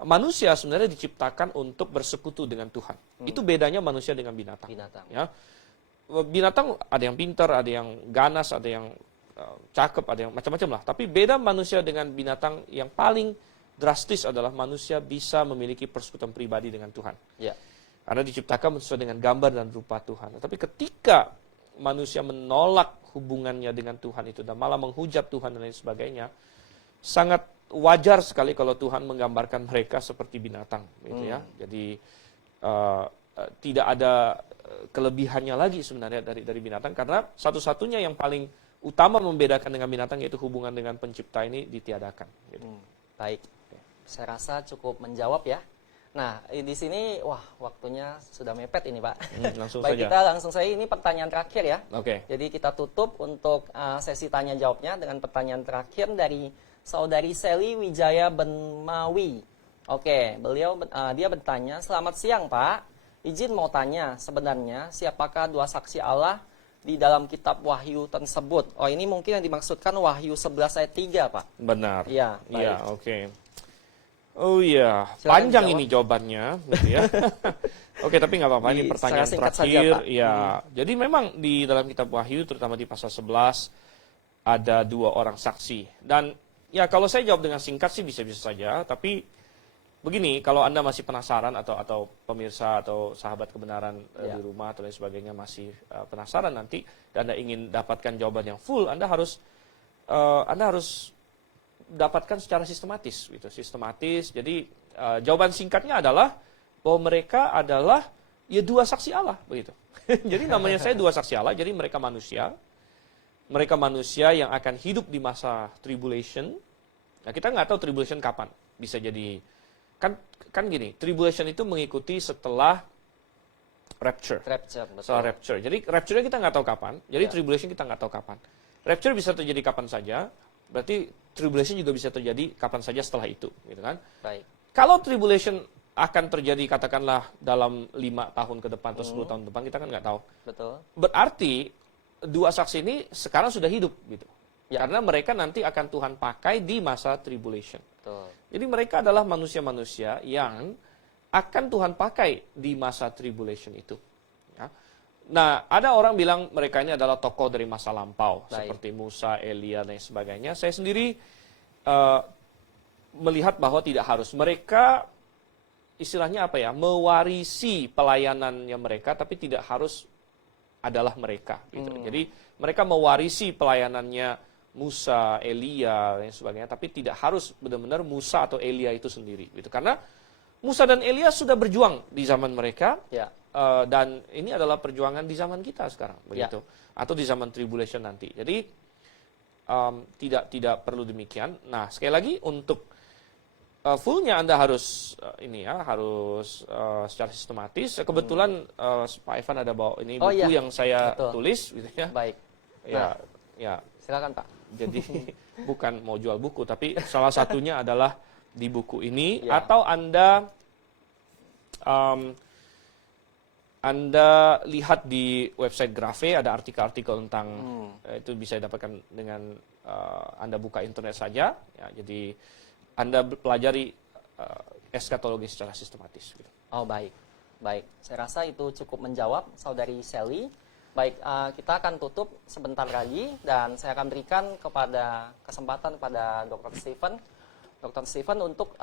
manusia sebenarnya diciptakan untuk bersekutu dengan Tuhan. Itu bedanya manusia dengan binatang. Ya. Binatang ada yang pintar, ada yang ganas, ada yang cakep, ada yang macam-macam lah. Tapi beda manusia dengan binatang yang paling drastis adalah manusia bisa memiliki persekutuan pribadi dengan Tuhan. Ya. Karena diciptakan sesuai dengan gambar dan rupa Tuhan. Tapi ketika manusia menolak hubungannya dengan Tuhan itu dan malah menghujat Tuhan dan lain sebagainya, sangat wajar sekali kalau Tuhan menggambarkan mereka seperti binatang, gitu ya. Jadi tidak ada kelebihannya lagi sebenarnya dari binatang karena satu-satunya yang paling utama membedakan dengan binatang yaitu hubungan dengan pencipta ini ditiadakan. Gitu. Baik, saya rasa cukup menjawab ya. Nah, di sini waktunya sudah mepet ini, Pak. Langsung Baik, saja. kita langsung saja, ini pertanyaan terakhir ya. Oke. Jadi kita tutup untuk sesi tanya jawabnya dengan pertanyaan terakhir dari Saudari Sally Wijaya Benmawi. Oke, dia bertanya, selamat siang Pak. Izin mau tanya, sebenarnya siapakah dua saksi Allah di dalam kitab Wahyu tersebut? Oh, ini mungkin yang dimaksudkan Wahyu 11 ayat 3, Pak. Benar. Iya, Iya, oke. Oh iya, panjang ini jawabannya, gitu ya. Oke, tapi nggak apa-apa, ini pertanyaan terakhir. Ya, jadi memang di dalam kitab Wahyu, terutama di pasal 11, ada dua orang saksi. Dan ya kalau saya jawab dengan singkat sih bisa-bisa saja, tapi begini, kalau Anda masih penasaran atau pemirsa atau sahabat kebenaran Ya. di rumah atau lain sebagainya masih penasaran nanti dan Anda ingin dapatkan jawaban yang full, Anda harus dapatkan secara sistematis gitu, sistematis. Jadi jawaban singkatnya adalah bahwa mereka adalah ya dua saksi Allah begitu. Jadi namanya saya dua saksi Allah, jadi mereka manusia yang akan hidup di masa tribulation. Nah, kita nggak tahu tribulation kapan. Bisa jadi kan gini, tribulation itu mengikuti setelah rapture. Rapture, betul. Setelah rapture. Jadi rapture-nya kita nggak tahu kapan. Jadi Ya. tribulation kita nggak tahu kapan. Rapture bisa terjadi kapan saja. Berarti tribulation juga bisa terjadi kapan saja setelah itu, gitu kan? Baik. Kalau tribulation akan terjadi katakanlah dalam 5 tahun ke depan atau 10 tahun ke depan, kita kan nggak tahu. Betul. Berarti dua saksi ini sekarang sudah hidup gitu. Ya. Karena mereka nanti akan Tuhan pakai di masa tribulation. Betul. Jadi mereka adalah manusia-manusia yang akan Tuhan pakai di masa tribulation itu. Ya. Nah, ada orang bilang mereka ini adalah tokoh dari masa lampau, Baik. seperti Musa, Elia, dan sebagainya. Saya sendiri melihat bahwa tidak harus. Mereka istilahnya apa ya, mewarisi pelayanannya mereka, tapi tidak harus adalah mereka. Gitu. Jadi mereka mewarisi pelayanannya Musa, Elia, dan sebagainya, tapi tidak harus benar-benar Musa atau Elia itu sendiri. Gitu. Karena Musa dan Elia sudah berjuang di zaman mereka, Ya. dan ini adalah perjuangan di zaman kita sekarang, begitu, atau di zaman tribulation nanti. Jadi tidak perlu demikian. Nah, sekali lagi untuk fullnya Anda harus harus secara sistematis. Kebetulan Pak Evan ada bawa ini Oh, buku iya. yang saya Betul. tulis, gitu ya. Baik. Ya. Silakan, Pak. Jadi bukan mau jual buku, tapi salah satunya adalah di buku ini. Ya. Atau Anda lihat di website Grafe ada artikel-artikel tentang itu bisa didapatkan dengan Anda buka internet saja. Ya, jadi Anda pelajari eskatologi secara sistematis. Gitu. Oh, baik. Baik. Saya rasa itu cukup menjawab Saudari Sally. Baik, kita akan tutup sebentar lagi dan saya akan berikan kesempatan kepada Dr. Stephen. Dr. Stephen untuk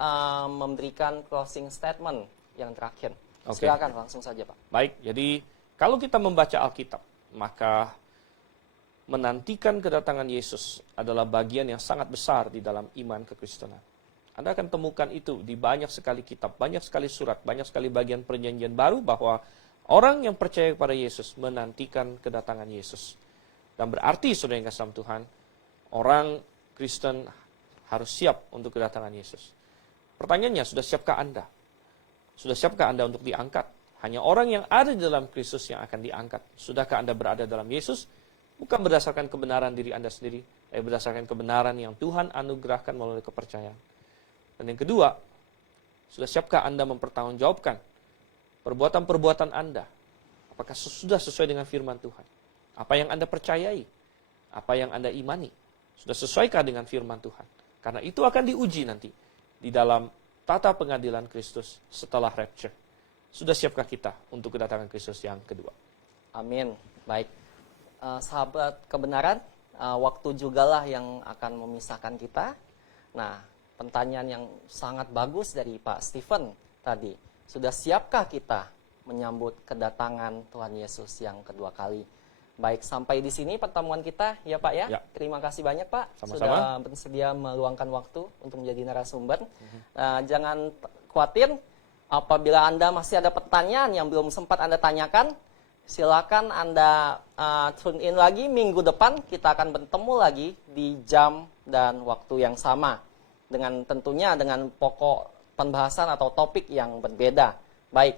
memberikan closing statement yang terakhir. Oke. Silakan langsung saja, Pak. Baik, jadi kalau kita membaca Alkitab, maka menantikan kedatangan Yesus adalah bagian yang sangat besar di dalam iman kekristenan. Anda akan temukan itu di banyak sekali kitab, banyak sekali surat, banyak sekali bagian perjanjian baru bahwa orang yang percaya kepada Yesus menantikan kedatangan Yesus. Dan berarti, saudara yang kasih dalam Tuhan, orang Kristen harus siap untuk kedatangan Yesus. Pertanyaannya, sudah siapkah Anda? Sudah siapkah Anda untuk diangkat? Hanya orang yang ada di dalam Kristus yang akan diangkat. Sudahkah Anda berada dalam Yesus? Bukan berdasarkan kebenaran diri Anda sendiri, tapi berdasarkan kebenaran yang Tuhan anugerahkan melalui kepercayaan. Dan yang kedua, sudah siapkah Anda mempertanggungjawabkan perbuatan-perbuatan Anda? Apakah sudah sesuai dengan firman Tuhan? Apa yang Anda percayai? Apa yang Anda imani? Sudah sesuaikah dengan firman Tuhan? Karena itu akan diuji nanti di dalam tata pengadilan Kristus setelah rapture. Sudah siapkah kita untuk kedatangan Kristus yang kedua? Amin. Baik. Sahabat kebenaran, waktu jugalah yang akan memisahkan kita. Nah, pertanyaan yang sangat bagus dari Pak Stephen tadi. Sudah siapkah kita menyambut kedatangan Tuhan Yesus yang kedua kali? Baik, sampai di sini pertemuan kita ya Pak ya. Ya. Terima kasih banyak Pak. Sama-sama. Sudah bersedia meluangkan waktu untuk menjadi narasumber. Jangan khawatir, apabila Anda masih ada pertanyaan yang belum sempat Anda tanyakan, silakan Anda tune in lagi minggu depan. Kita akan bertemu lagi di jam dan waktu yang sama. Tentunya dengan pokok pembahasan atau topik yang berbeda. Baik,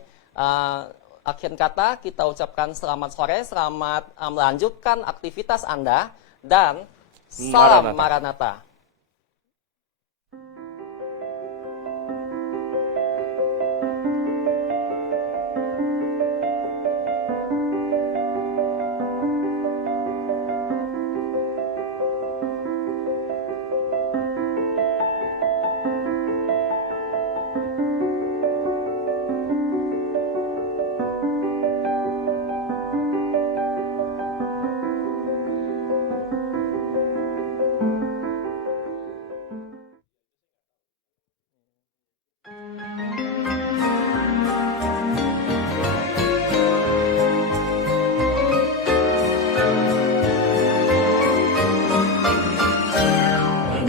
akhir kata kita ucapkan selamat sore, selamat melanjutkan aktivitas Anda, dan salam Maranatha.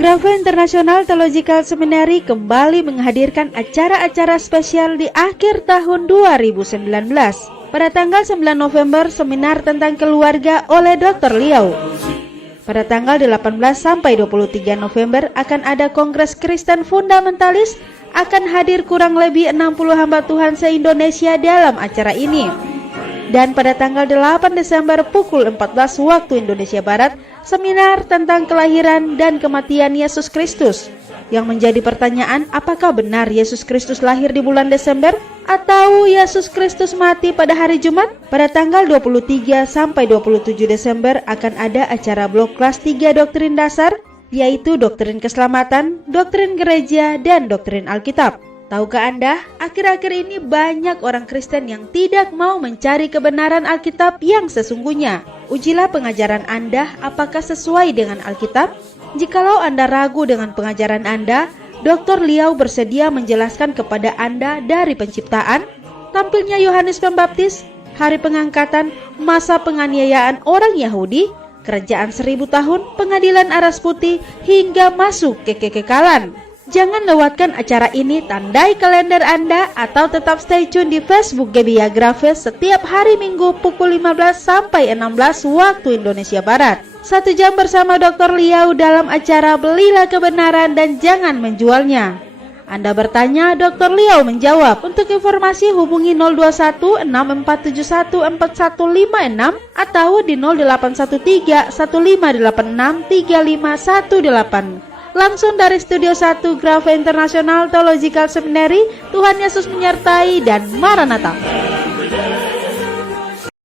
Grafe International Theological Seminary kembali menghadirkan acara-acara spesial di akhir tahun 2019. Pada tanggal 9 November, seminar tentang keluarga oleh Dr. Liau. Pada tanggal 18 sampai 23 November akan ada Kongres Kristen Fundamentalis, akan hadir kurang lebih 60 hamba Tuhan se-Indonesia dalam acara ini. Dan pada tanggal 8 Desember pukul 14 waktu Indonesia Barat, seminar tentang kelahiran dan kematian Yesus Kristus. Yang menjadi pertanyaan, apakah benar Yesus Kristus lahir di bulan Desember? Atau Yesus Kristus mati pada hari Jumat? Pada tanggal 23 sampai 27 Desember akan ada acara blok kelas 3 doktrin dasar, yaitu doktrin keselamatan, doktrin gereja, dan doktrin Alkitab. Tahukah Anda, akhir-akhir ini banyak orang Kristen yang tidak mau mencari kebenaran Alkitab yang sesungguhnya. Ujilah pengajaran Anda apakah sesuai dengan Alkitab. Jikalau Anda ragu dengan pengajaran Anda, Dr. Liau bersedia menjelaskan kepada Anda dari penciptaan, tampilnya Yohanes Pembaptis, hari pengangkatan, masa penganiayaan orang Yahudi, kerajaan 1000 tahun, pengadilan aras putih, hingga masuk ke kekekalan. Jangan lewatkan acara ini, tandai kalender Anda atau tetap stay tune di Facebook Gebiya Grafe setiap hari Minggu pukul 15 sampai 16 waktu Indonesia Barat. 1 jam bersama Dr. Liau dalam acara Belilah Kebenaran dan Jangan Menjualnya. Anda bertanya, Dr. Liau menjawab. Untuk informasi hubungi 021 6471 4156 atau di 0813 1586 3518. Langsung dari Studio 1 Grafe International Theological Seminary, Tuhan Yesus menyertai dan Maranatha.